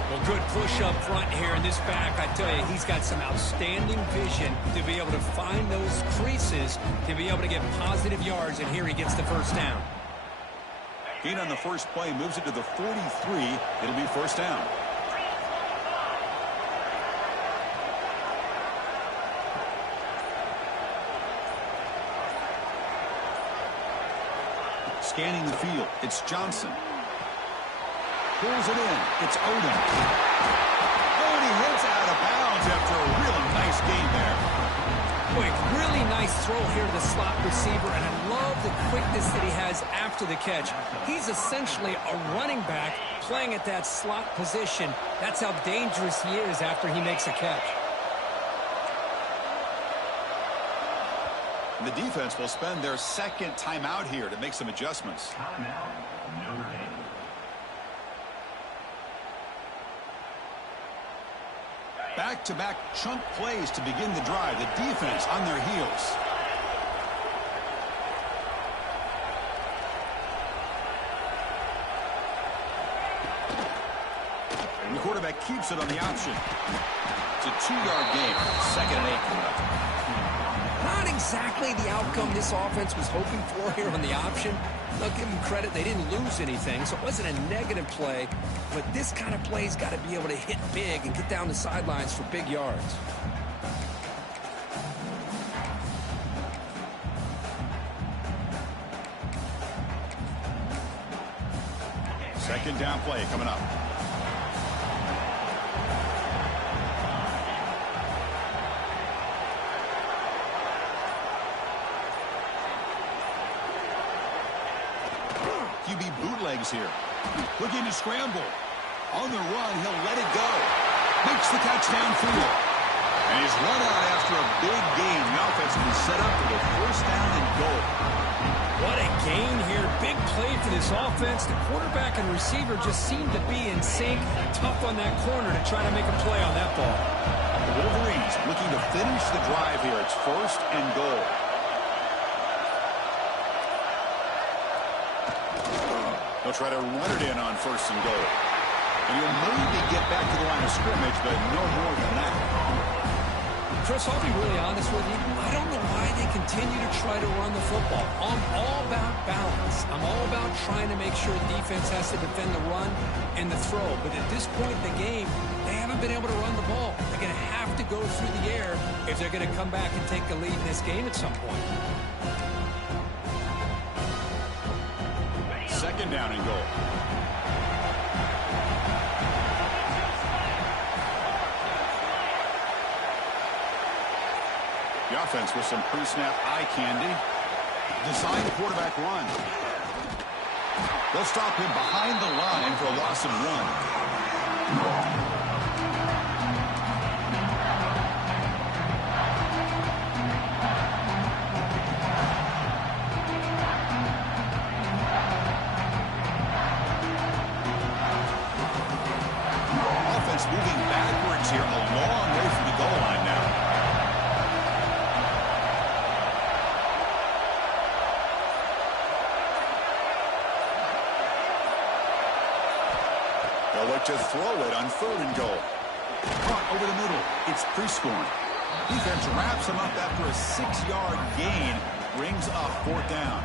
Well, good push up front here, and this back, I tell you, he's got some outstanding vision to be able to find those creases, to be able to get positive yards, and here he gets the first down. Gain on the first play moves it to the 43. It'll be first down. Scanning the field, it's Johnson. Pulls it in, it's Odom. Oh, and he hits out of bounds after a really nice gain there. Quick, really nice throw here to the slot receiver, and I love the quickness that he has after the catch. He's essentially a running back playing at that slot position. That's how dangerous he is after he makes a catch. And the defense will spend their second timeout here to make some adjustments. Back-to-back chunk plays to begin the drive. The defense on their heels. And the quarterback keeps it on the option. It's a 2-yard gain. 2nd and 8 coming up. Not exactly the outcome this offense was hoping for here on the option. I'll give them credit, they didn't lose anything, so it wasn't a negative play. But this kind of play's got to be able to hit big and get down the sidelines for big yards. Second down play coming up. QB bootlegs here. Looking to scramble. On the run, he'll let it go. Makes the catch downfield. And he's run out after a big gain. The offense will be set up for the first down and goal. What a gain here. Big play for this offense. The quarterback and receiver just seem to be in sync. Tough on that corner to try to make a play on that ball. The Wolverines looking to finish the drive here. It's first and goal. They'll try to run it in on first and goal. And he'll maybe get back to the line of scrimmage, but no more than that. Chris, I'll be really honest with you. I don't know why they continue to try to run the football. I'm all about balance. I'm all about trying to make sure defense has to defend the run and the throw. But at this point in the game, they haven't been able to run the ball. They're going to have to go through the air if they're going to come back and take the lead in this game at some point. Second down and goal. The offense with some pre-snap eye candy. Design quarterback run. They'll stop him behind the line for a loss of 1. Moving backwards here, a long way from the goal line now. They'll look to throw it on 3rd and goal. Caught over the middle. It's Prescorn. Defense wraps him up after a 6-yard gain. Brings up 4th down.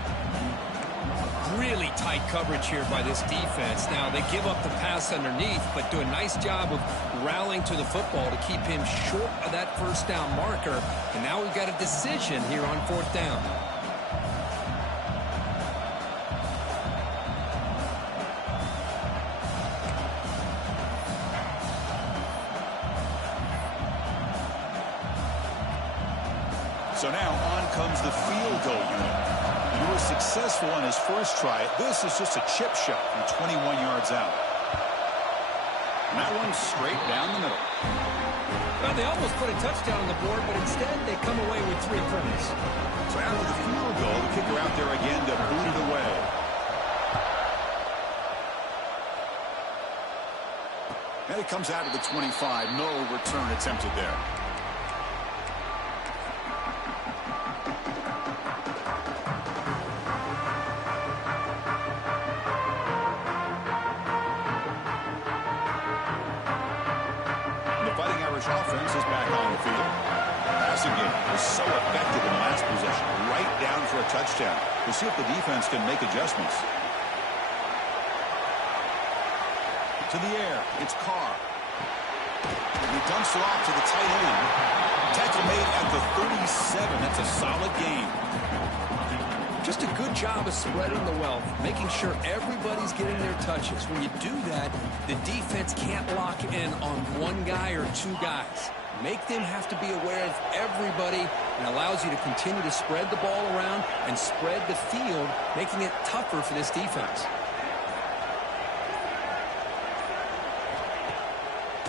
Really tight coverage here by this defense. Now, they give up the pass underneath, but do a nice job of rallying to the football to keep him short of that first down marker. And now we've got a decision here on 4th down. So now on comes the field goal unit. He was successful on his first try. This is just a chip shot from 21 yards out. And that one's straight down the middle. Well, they almost put a touchdown on the board, but instead they come away with 3 points. So after the field goal, the kicker out there again to boot it away. And it comes out to the 25. No return attempted there. College offense is back on the field. Passing game was so effective in the last possession, right down for a touchdown. We'll see if the defense can make adjustments. To the air, it's Carr. And he dumps it off to the tight end. Tackle made at the 37. That's a solid gain. Just a good job of spreading the wealth, making sure everybody's getting their touches. When you do that, the defense can't lock in on one guy or two guys. Make them have to be aware of everybody, and allows you to continue to spread the ball around and spread the field, making it tougher for this defense.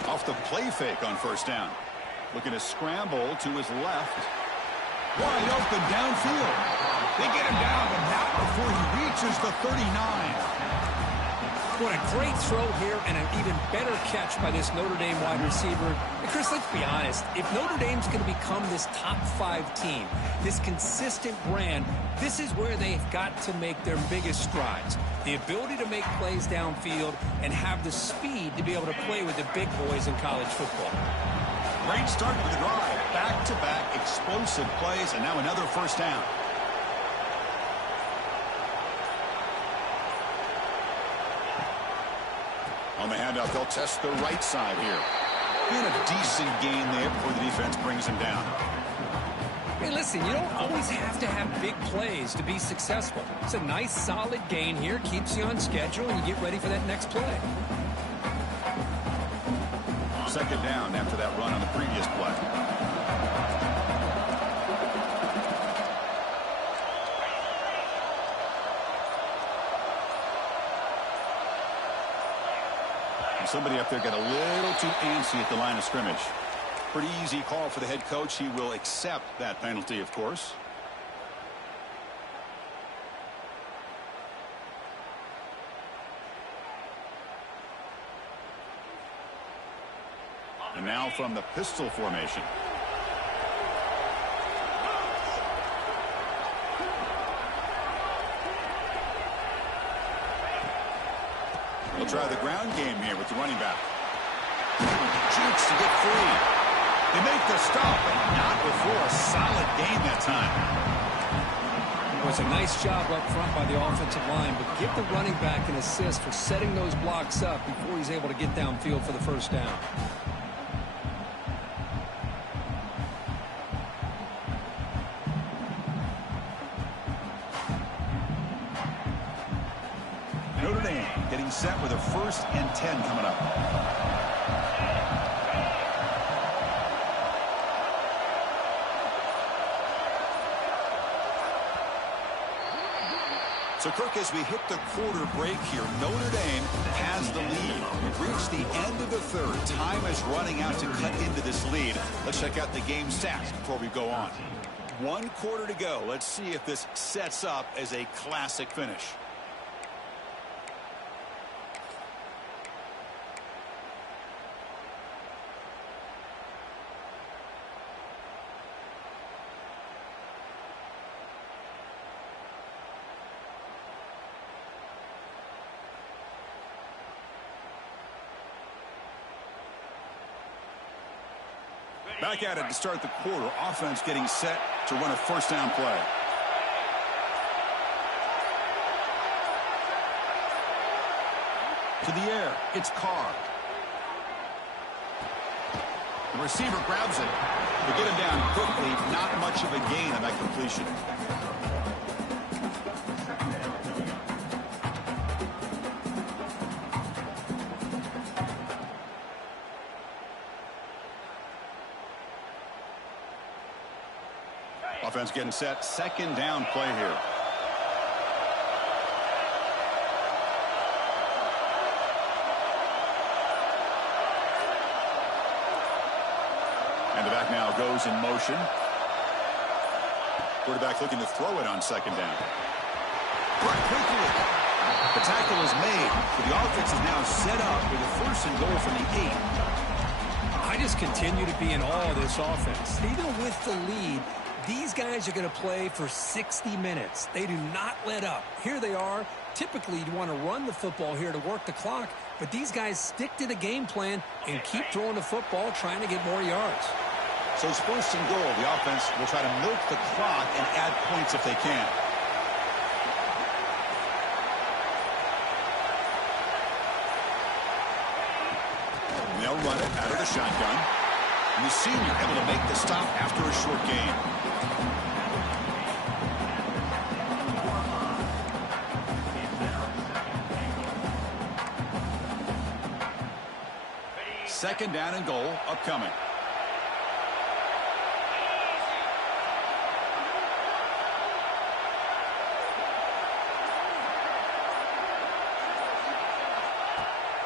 Off the play fake on first down. Looking to scramble to his left. Wide open downfield. They get him down, but not before he reaches the 39. What a great throw here, and an even better catch by this Notre Dame wide receiver. And Chris, let's be honest. If Notre Dame's going to become this top 5 team, this consistent brand, this is where they've got to make their biggest strides. The ability to make plays downfield and have the speed to be able to play with the big boys in college football. Great start with the drive. Back-to-back explosive plays, and now another first down. On the handoff, they'll test the right side here. And a decent gain there before the defense brings him down. Hey, listen, you don't always have to have big plays to be successful. It's a nice, solid gain here. Keeps you on schedule, and you get ready for that next play. Second down after that run on the previous play. Somebody up there got a little too antsy at the line of scrimmage. Pretty easy call for the head coach. He will accept that penalty, of course. And now from the pistol formation. We'll try the ground game here with the running back. Shoots to get free. They make the stop, but not before a solid gain that time. It was a nice job up front by the offensive line, but give the running back an assist for setting those blocks up before he's able to get downfield for the first down. Notre Dame getting set with a 1st and 10 coming up. So, Kirk, as we hit the quarter break here, Notre Dame has the lead. We've reached the end of the third. Time is running out to cut into this lead. Let's check out the game stats before we go on. 1 quarter to go. Let's see if this sets up as a classic finish. Back at it to start the quarter. Offense getting set to run a first down play. To the air, it's Carr. The receiver grabs it. They get him down quickly. Not much of a gain on that completion. Offense getting set. Second down play here. And the back now goes in motion. Quarterback looking to throw it on second down. Quickly. The tackle is made. The offense is now set up with a 1st and goal from the 8. I just continue to be in awe of this offense. Even with the lead, these guys are going to play for 60 minutes. They do not let up. Here they are. Typically, you want to run the football here to work the clock, But these guys stick to the game plan and keep throwing the football, trying to get more yards. So it's first and goal. The offense will try to milk the clock and add points if they can. And they'll run it out of the shotgun. And the senior able to make the stop after a short gain. Second down and goal upcoming.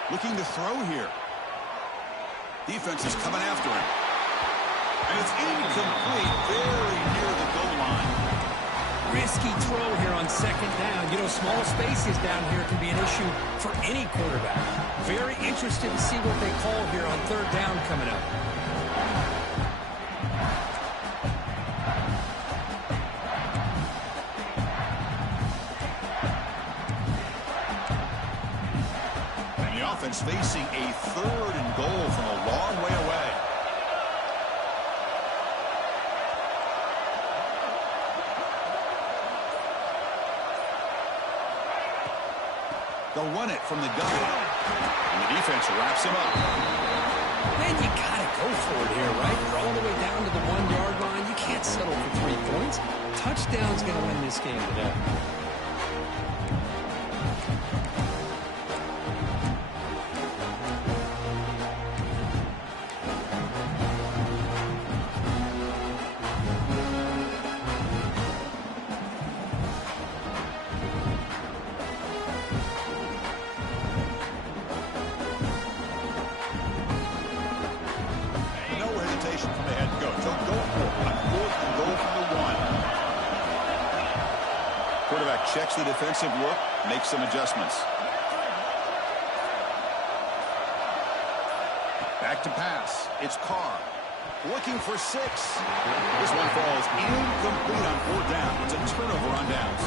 Looking to throw here. Defense is coming after him. And it's incomplete, very near the goal line. Risky throw here on second down. You know, small spaces down here can be an issue for any quarterback. Very interested to see what they call here on third down coming up. And the offense facing a third and goal from a long way away. They'll run it from the gun. And the defense wraps him up. Man, you got to go for it here, right? You're all the way down to the 1-yard line. You can't settle for 3 points. Touchdown's going to win this game today. Quarterback checks the defensive look, makes some adjustments. Back to pass. It's Carr. Looking for 6. This one falls incomplete on 4th down. It's a turnover on downs.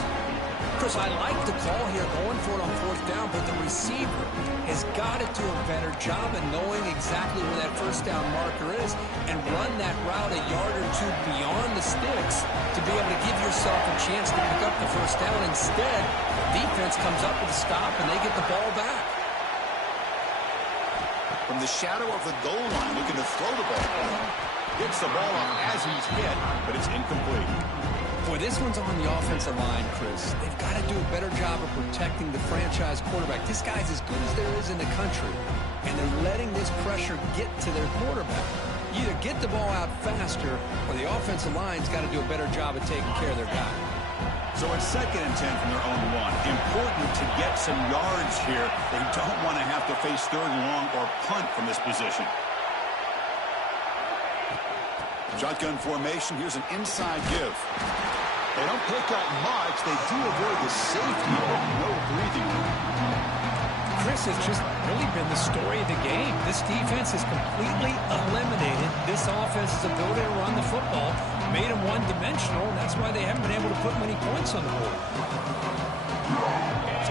Chris, I like the call here going for it on 4th down, but the receiver has got to do a better job of knowing exactly where that first down marker is and run that route a yard or 2 beyond the sticks to be able to give yourself a chance to pick up the first down. Instead, the defense comes up with a stop and they get the ball back. From the shadow of the goal line, looking to throw the ball. Gets the ball up as he's hit, but it's incomplete. Boy, this one's on the offensive line, Chris. They've got to do a better job of protecting the franchise quarterback. This guy's as good as there is in the country, and they're letting this pressure get to their quarterback. Either get the ball out faster, or the offensive line's got to do a better job of taking care of their guy. So it's 2nd and 10 from their own 1. Important to get some yards here. They don't want to have to face 3rd and long or punt from this position. Shotgun formation. Here's an inside give. They don't pick up much. They do avoid the safety, but no breathing room. Chris, has just really been the story of the game. This defense has completely eliminated this offense's ability to run the football, made them one-dimensional, and that's why they haven't been able to put many points on the board.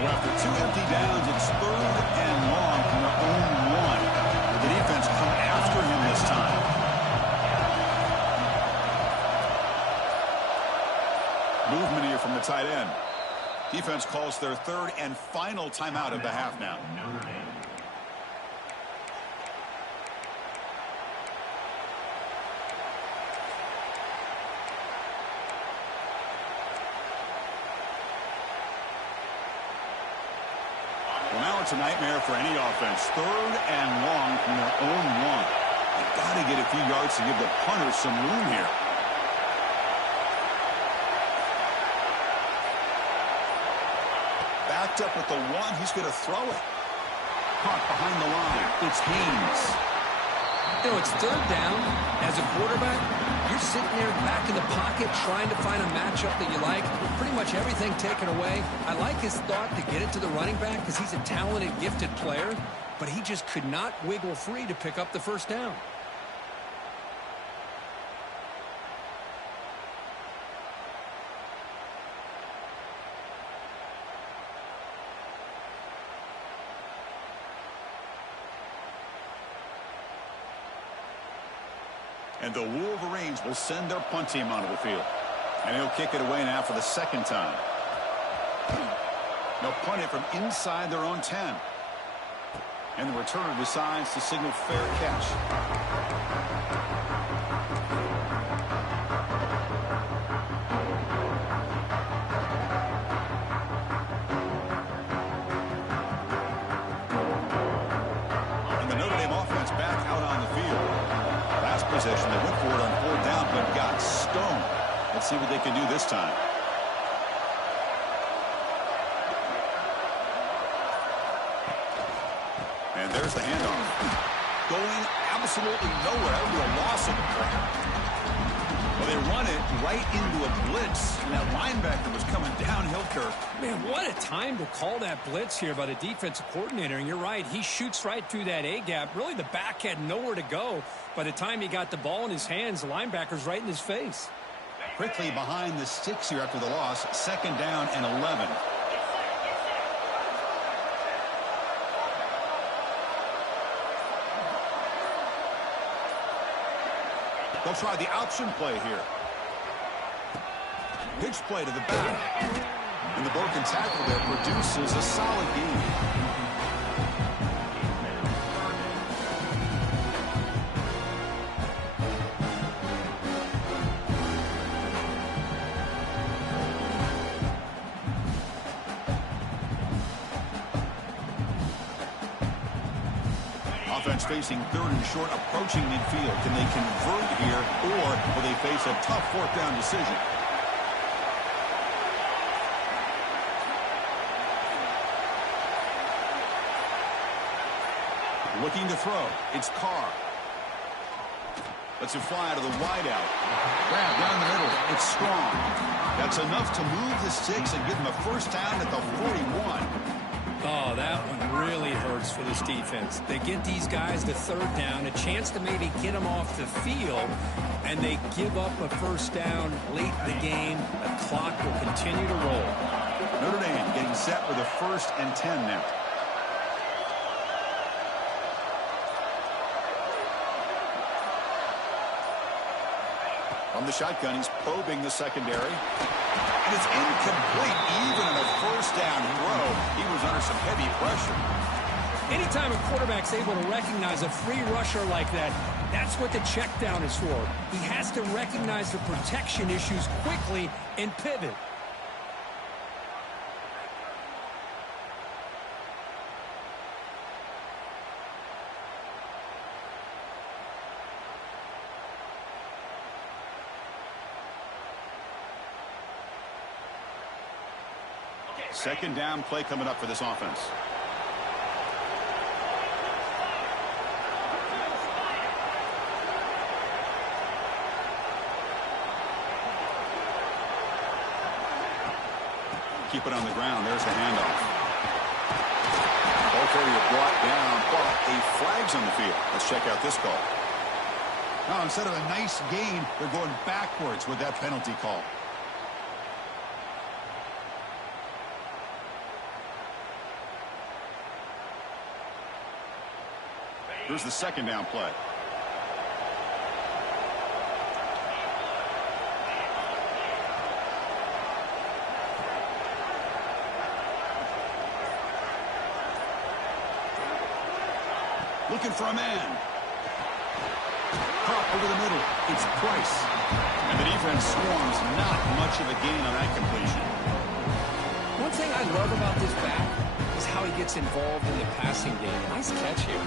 So after 2 empty downs, it's 3rd and long from their own 1. Will the defense come after him this time? Movement here from the tight end. Defense calls their 3rd and final timeout of the half now. Well, now it's a nightmare for any offense. 3rd and long from their own 1. They've got to get a few yards to give the punters some room here. Backed up with the 1. He's going to throw it. Caught behind the line. It's Haynes. You know, it's 3rd down. As a quarterback, you're sitting there back in the pocket trying to find a matchup that you like. Pretty much everything taken away. I like his thought to get it to the running back because he's a talented, gifted player, but he just could not wiggle free to pick up the first down. And the Wolverines will send their punt team onto the field. And he'll kick it away now for the second time. They'll punt it from inside their own 10. And the returner decides to signal fair catch. And the Notre Dame offense back out on the field. Last possession, they went for it on 4th down, but got stoned. Let's see what they can do this time. And there's the handoff. Going absolutely nowhere. That would be a loss of the play. Well, they run it right into a blitz. And that linebacker was coming downhill, Kirk. Man, what a time to call that blitz here by the defensive coordinator. And you're right, he shoots right through that A-gap. Really, the back had nowhere to go. By the time he got the ball in his hands, the linebacker's right in his face. Quickly behind the sticks here after the loss. 2nd down and 11. They'll try the option play here. Pitch play to the back. And the broken tackle there produces a solid gain. Offense facing 3rd and short, approaching midfield. Can they convert here, or will they face a tough 4th down decision? Looking to throw. It's Carr. Lets it fly out of the wideout. Grab down the middle. It's Strong. That's enough to move the sticks and give them a 1st down at the 41. Oh, that one really hurts for this defense. They get these guys to 3rd down, a chance to maybe get them off the field, and they give up a 1st down late in the game. The clock will continue to roll. Notre Dame getting set for the 1st and 10 now. From the shotgun, he's probing the secondary. And it's incomplete. Even on a 1st down throw, he was under some heavy pressure. Anytime a quarterback's able to recognize a free rusher like that, that's what the check down is for. He has to recognize the protection issues quickly and pivot. Second down play coming up for this offense. Keep it on the ground. There's the handoff. Ball carrier brought down, but a flag's on the field. Let's check out this call. Now, instead of a nice gain, they're going backwards with that penalty call. Here's the second down play. Looking for a man. Caught over the middle. It's Price. And the defense swarms. Not much of a gain on that completion. One thing I love about this back is how he gets involved in the passing game. Nice catch here.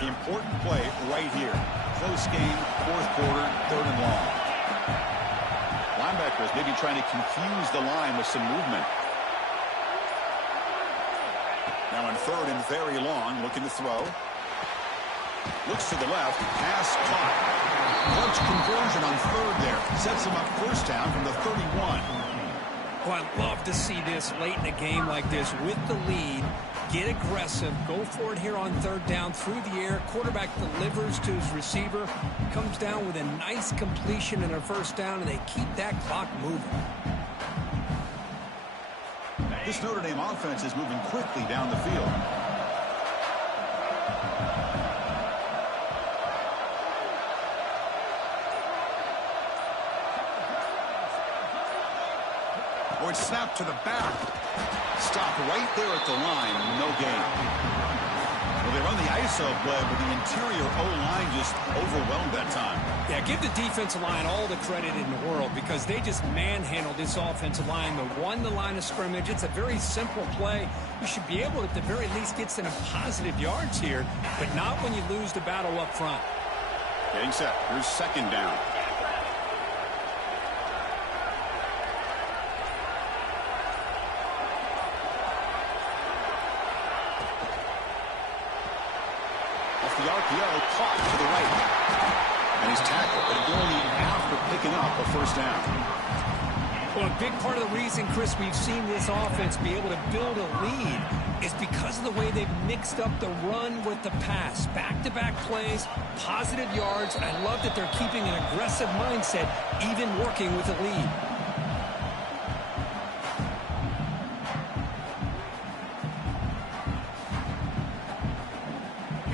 The important play right here. Close game, 4th quarter, 3rd and long. Linebackers maybe trying to confuse the line with some movement. Now on 3rd and very long, looking to throw. Looks to the left, pass caught. Clutch conversion on 3rd there. Sets him up 1st down from the 31. Oh, I love to see this late in a game like this with the lead. Get aggressive. Go for it here on 3rd down through the air. Quarterback delivers to his receiver. Comes down with a nice completion and a 1st down, and they keep that clock moving. This Notre Dame offense is moving quickly down the field. Oh, it's snapped to the back. Stop right there at the line. No gain. Well, they run the ISO play, but the interior O-line just overwhelmed that time. Yeah, give the defensive line all the credit in the world because they just manhandled this offensive line. They won the line of scrimmage. It's a very simple play. You should be able to, at the very least, get some positive yards here, but not when you lose the battle up front. Getting set. Here's second down. The RPO caught to the right. And he's tackled, but only after picking up a first down. Well, a big part of the reason, Chris, we've seen this offense be able to build a lead is because of the way they've mixed up the run with the pass. Back-to-back plays, positive yards. I love that they're keeping an aggressive mindset, even working with a lead.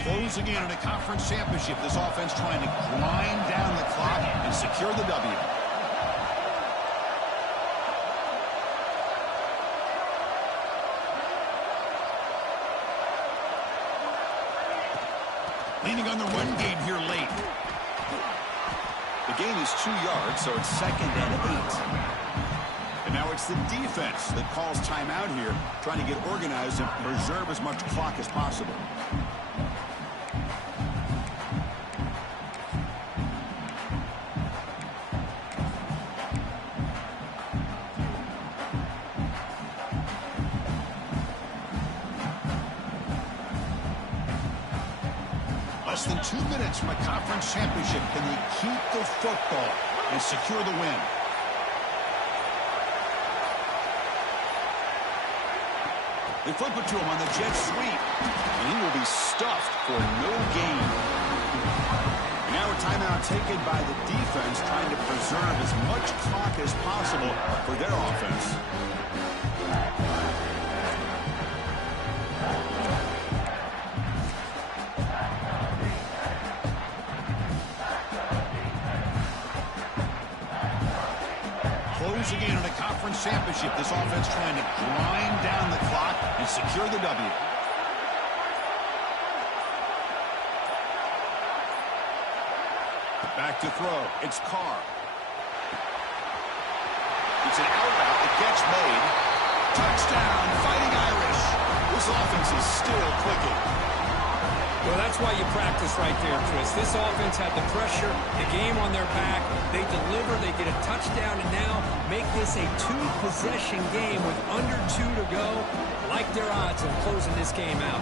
Closing in on a conference championship, this offense trying to grind down the clock and secure the W. Leaning on the run game here late. The gain is 2 yards, so it's 2nd and 8. And now it's the defense that calls timeout here, trying to get organized and preserve as much clock as possible. Less than 2 minutes from a conference championship. Can they keep the football and secure the win? They flip it to him on the jet sweep. And he will be stuffed for no gain. Now a timeout taken by the defense, trying to preserve as much clock as possible for their offense. Closing in on a conference championship, this offense trying to grind down the clock and secure the W. Back to throw. It's Carr. It's an out route. The catch made. Touchdown, Fighting Irish. This offense is still clicking. Well, that's why you practice right there, Chris. This offense had the pressure, the game on their back. They deliver, they get a touchdown, and now make this a 2-possession game with under 2 to go. Like their odds of closing this game out.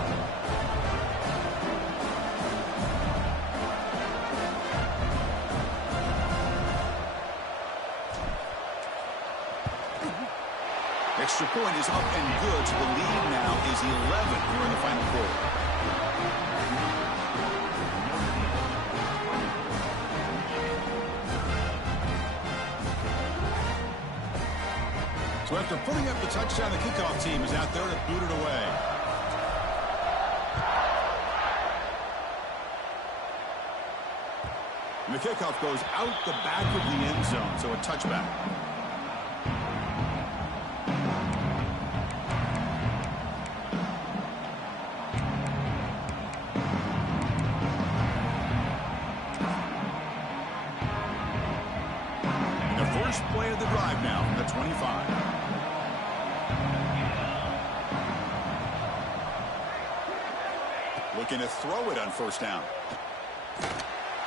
Extra point is up and good, so the lead now is 11 here in the final quarter. So after putting up the touchdown, the kickoff team is out there to boot it away. And the kickoff goes out the back of the end zone, so a touchback. And the first play of the drive now from the 25. Looking to throw it on first down.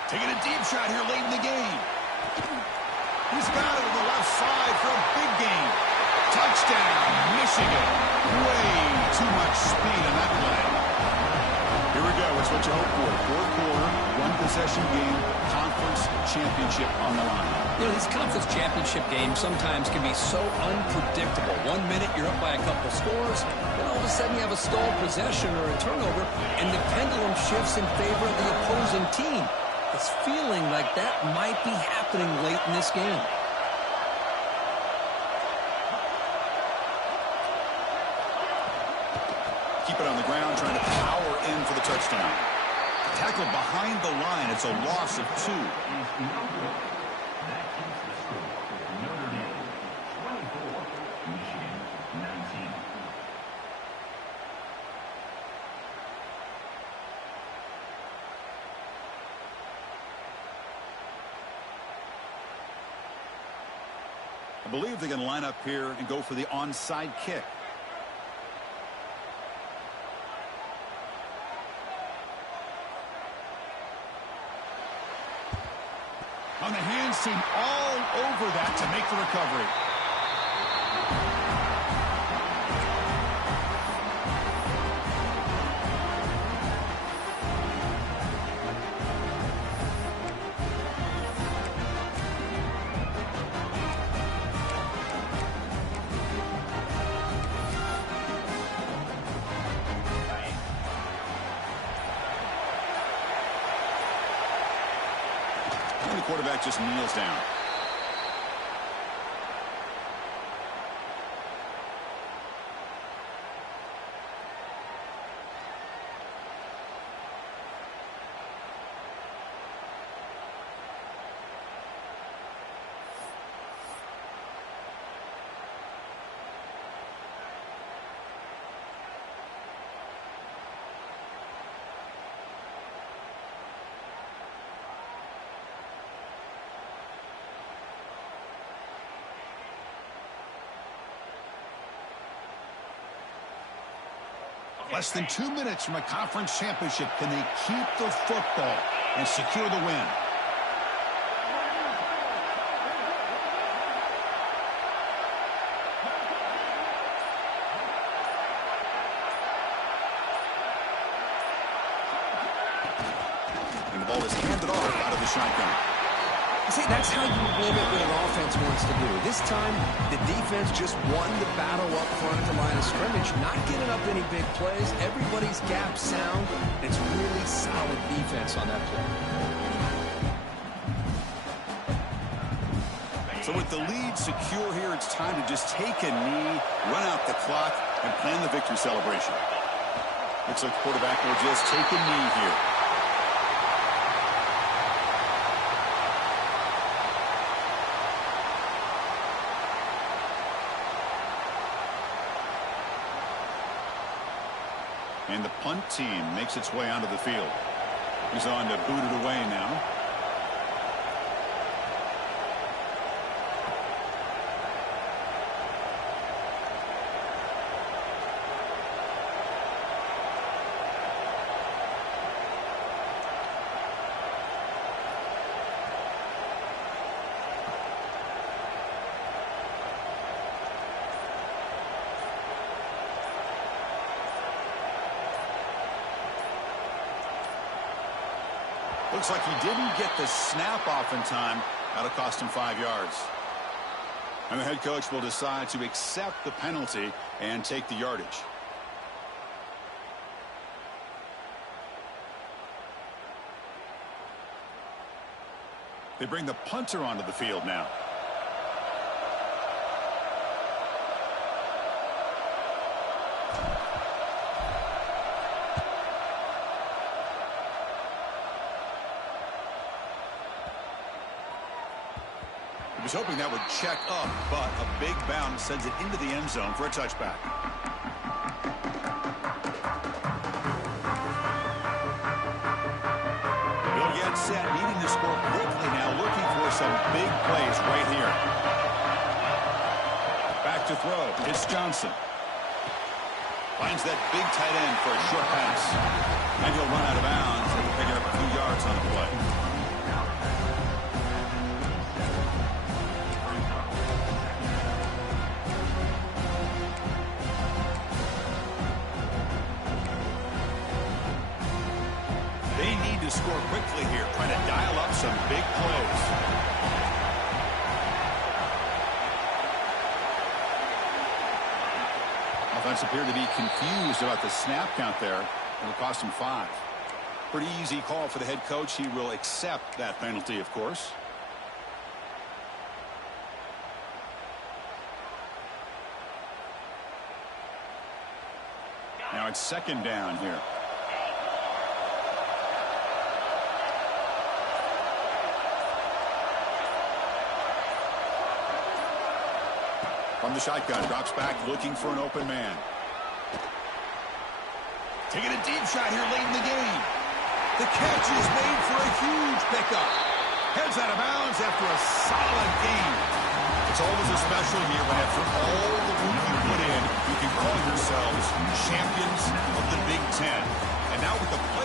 Taking a deep shot here late in the game. He's got it on the left side for a big gain. Touchdown, Michigan. Way too much speed on that play. Here we go. It's what you hope for. Fourth quarter, 1-possession game, conference championship on the line. You know, these conference championship games sometimes can be so unpredictable. 1 minute you're up by a couple scores, then all of a sudden you have a stalled possession or a turnover, and the pendulum shifts in favor of the opposing team. It's feeling like that might be happening late in this game. in for the touchdown. Tackle behind the line. It's a loss of 2. I believe they're going to line up here and go for the onside kick. On the hands team all over that to make the recovery. And the quarterback just kneels down. Less than 2 minutes from a conference championship. Can they keep the football and secure the win? And the ball is handed off out of the shotgun. See, that's how you limit what an offense wants to do. This time, the defense just won the battle up front at the line of scrimmage, not giving up any big plays. Everybody's gap sound. It's really solid defense on that play. So with the lead secure here, it's time to just take a knee, run out the clock, and plan the victory celebration. Looks like the quarterback will just take a knee here. And the punt team makes its way onto the field. He's on to boot it away now. Looks like he didn't get the snap off in time. That'll cost him 5 yards. And the head coach will decide to accept the penalty and take the yardage. They bring the punter onto the field now. He was hoping that would check up, but a big bounce sends it into the end zone for a touchback. He'll get set, needing to score quickly now, looking for some big plays right here. Back to throw. It's Johnson. Finds that big tight end for a short pass. And he'll run out of bounds and pick up a few yards on the play. To score quickly here, trying to dial up some big plays. Offense appeared to be confused about the snap count there. It'll cost him 5. Pretty easy call for the head coach. He will accept that penalty, of course. Now it's second down here. From the shotgun, drops back, looking for an open man. Taking a deep shot here late in the game. The catch is made for a huge pickup. Heads out of bounds after a solid game. It's always a special year when after all the work you put in, you can call yourselves champions of the Big Ten. And now with the playoffs.